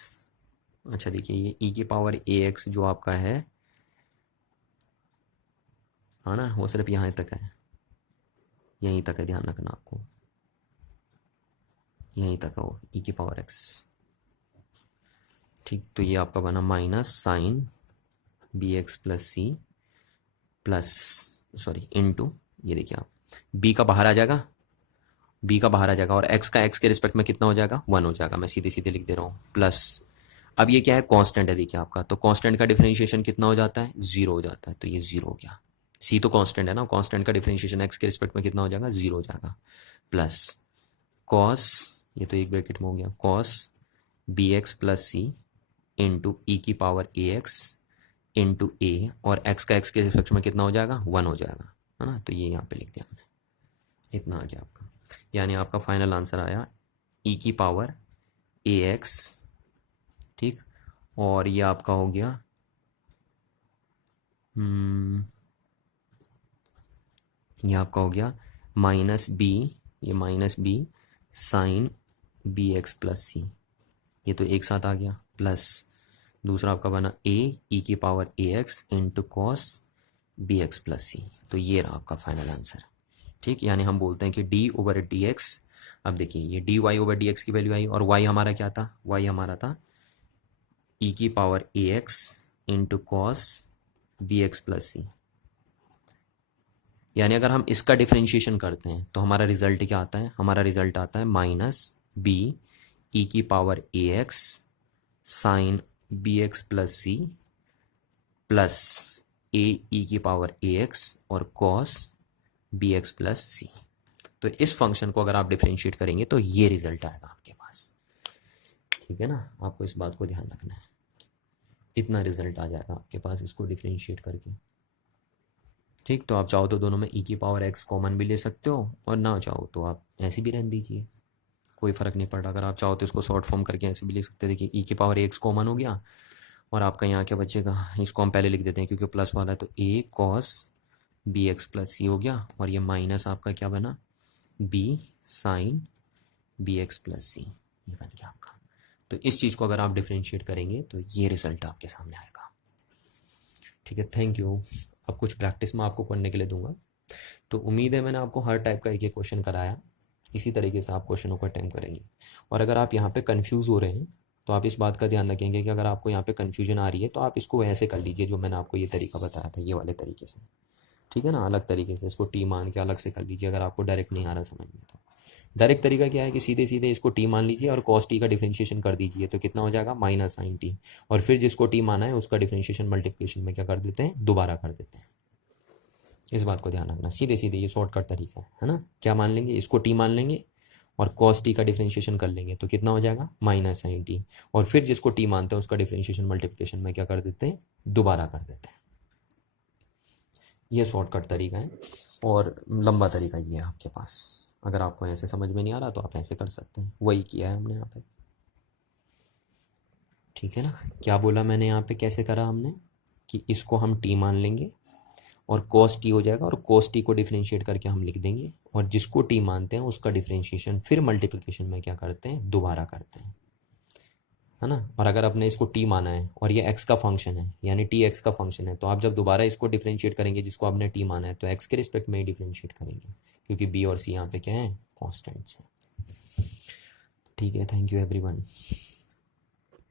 अच्छा देखिए ये ई की पावर ए एक्स जो आपका है ना, वो सिर्फ यहाँ तक है, यहीं तक है, ध्यान रखना आपको, यहीं तक है वो ई की पावर एक्स, ठीक। तो ये आपका बना minus sine b x plus c plus sorry into, ये देखिए आप बी का बाहर आ जाएगा, बी का बाहर आ जाएगा, और एक्स का एक्स के रिस्पेक्ट में कितना हो जाएगा, 1 हो जाएगा, मैं सीधे सीधे लिख दे रहा हूँ, प्लस अब ये क्या है, कांस्टेंट है देखिए आपका, तो कांस्टेंट का डिफरेंशिएशन कितना हो जाता है, 0 हो जाता है, तो ये 0 हो गया, सी तो कांस्टेंट है ना, कांस्टेंट का डिफरेंशिएशन एक्स के रिस्पेक्ट में कितना हो जाएगा, 0 हो जाएगा, प्लस कॉस, ये तो एक ब्रैकेट में हो गया, cos b x plus c into e की पावर ए एक्स इंटू ए, और एक्स का एक्स के रिस्पेक्ट में कितना हो जाएगा, 1 हो जाएगा, है ना, तो ये यहाँ पे लिख दिया हमने, इतना आ गया आपका, यानी आपका फाइनल आंसर आया ई की पावर ए एक्स, ठीक, और ये आपका हो गया ये आपका हो गया माइनस बी, ये minus b sine b x plus c, ये तो एक साथ आ गया, प्लस दूसरा आपका बना ए ई की power a x into cos b x plus c, तो ये रहा आपका फाइनल आंसर, ठीक। यानी हम बोलते हैं कि डी ओवर डी एक्स, अब देखिए ये d y over d x की वैल्यू आई, और वाई हमारा क्या था, वाई हमारा था ई की power a x into cos b x plus c, यानी अगर हम इसका डिफ्रेंशिएशन करते हैं तो हमारा रिजल्ट क्या आता है, हमारा रिजल्ट आता है माइनस बी ई की power a x sine b x plus c plus a e की पावर ए एक्स और cos b x plus c, तो इस फंक्शन को अगर आप डिफ्रेंशिएट करेंगे तो ये रिजल्ट आएगा आपके पास, ठीक है ना, आपको इस बात को ध्यान रखना है, इतना रिजल्ट आ जाएगा आपके पास इसको डिफ्रेंशिएट करके, ठीक। तो आप चाहो तो दोनों में ई की पावर एक्स कॉमन भी ले सकते हो, और ना चाहो तो आप ऐसे भी रहने दीजिए, कोई फ़र्क नहीं पड़ता, अगर आप चाहो तो इसको शॉर्ट फॉर्म करके ऐसे भी लिख सकते हैं, देखिए ई की पावर एक्स कॉमन हो गया, और आपका यहाँ क्या बचेगा, इसको हम पहले लिख देते हैं क्योंकि प्लस वाला है, तो a cos b x plus c हो गया, और ये माइनस आपका क्या बना, b sine b x plus c, ये बन गया आपका, तो इस चीज़ को अगर आप डिफ्रेंशिएट करेंगे तो ये रिजल्ट आपके सामने आएगा, ठीक है। Thank you. अब कुछ प्रैक्टिस मैं आपको करने के लिए दूंगा, तो उम्मीद है मैंने आपको हर टाइप का एक एक क्वेश्चन कराया, इसी तरीके से आप क्वेश्चनों को अटेम्प्ट करेंगे, और अगर आप यहाँ पे कंफ्यूज हो रहे हैं तो आप इस बात का ध्यान रखेंगे कि अगर आपको यहाँ पे कन्फ्यूजन आ रही है तो आप इसको ऐसे कर लीजिए जो मैंने आपको ये तरीका बताया था, ये वाले तरीके से, ठीक है ना, अलग तरीके से इसको टी मान के अलग से कर लीजिए, अगर आपको डायरेक्ट नहीं आ रहा समझ में तो। डायरेक्ट तरीका क्या है कि सीधे सीधे इसको टी मान लीजिए और कॉस टी का डिफरेंशिएशन कर दीजिए, तो कितना हो जाएगा, माइनस साइन टी, और फिर जिसको टी माना है उसका डिफरेंशिएशन मल्टीप्लिकेशन में क्या कर देते हैं, दोबारा कर देते हैं, इस बात को ध्यान रखना, सीधे सीधे ये शॉर्टकट तरीका है ना, क्या मान लेंगे, इसको टी मान लेंगे और कॉस टी का डिफरेंशिएशन कर लेंगे, तो कितना हो जाएगा, माइनस साइन टी, और फिर जिसको टी मानते हैं उसका डिफरेंशिएशन मल्टीप्लिकेशन में क्या कर देते हैं, दोबारा कर देते हैं, ये शॉर्टकट तरीका है, और लंबा तरीका ये है आपके पास, अगर आपको ऐसे समझ में नहीं आ रहा तो आप ऐसे कर सकते हैं, वही किया है हमने यहाँ पे, ठीक है ना। क्या बोला मैंने यहाँ पे, कैसे करा हमने, कि इसको हम टी मान लेंगे और कॉस टी हो जाएगा, और कॉस टी को डिफरेंशिएट करके हम लिख देंगे, और जिसको टी मानते हैं उसका डिफरेंशिएशन फिर मल्टीप्लिकेशन में क्या करते हैं, दोबारा करते हैं, है ना। और अगर आपने इसको टी माना है और ये एक्स का फंक्शन है, यानी टी एक्स का फंक्शन है, तो आप जब दोबारा इसको डिफरेंशिएट करेंगे जिसको आपने टी माना है, तो एक्स के रिस्पेक्ट में ही डिफरेंशिएट करेंगे, क्योंकि बी और सी यहाँ पे क्या है, कॉन्स्टेंट्स हैं, ठीक है। Thank you everyone.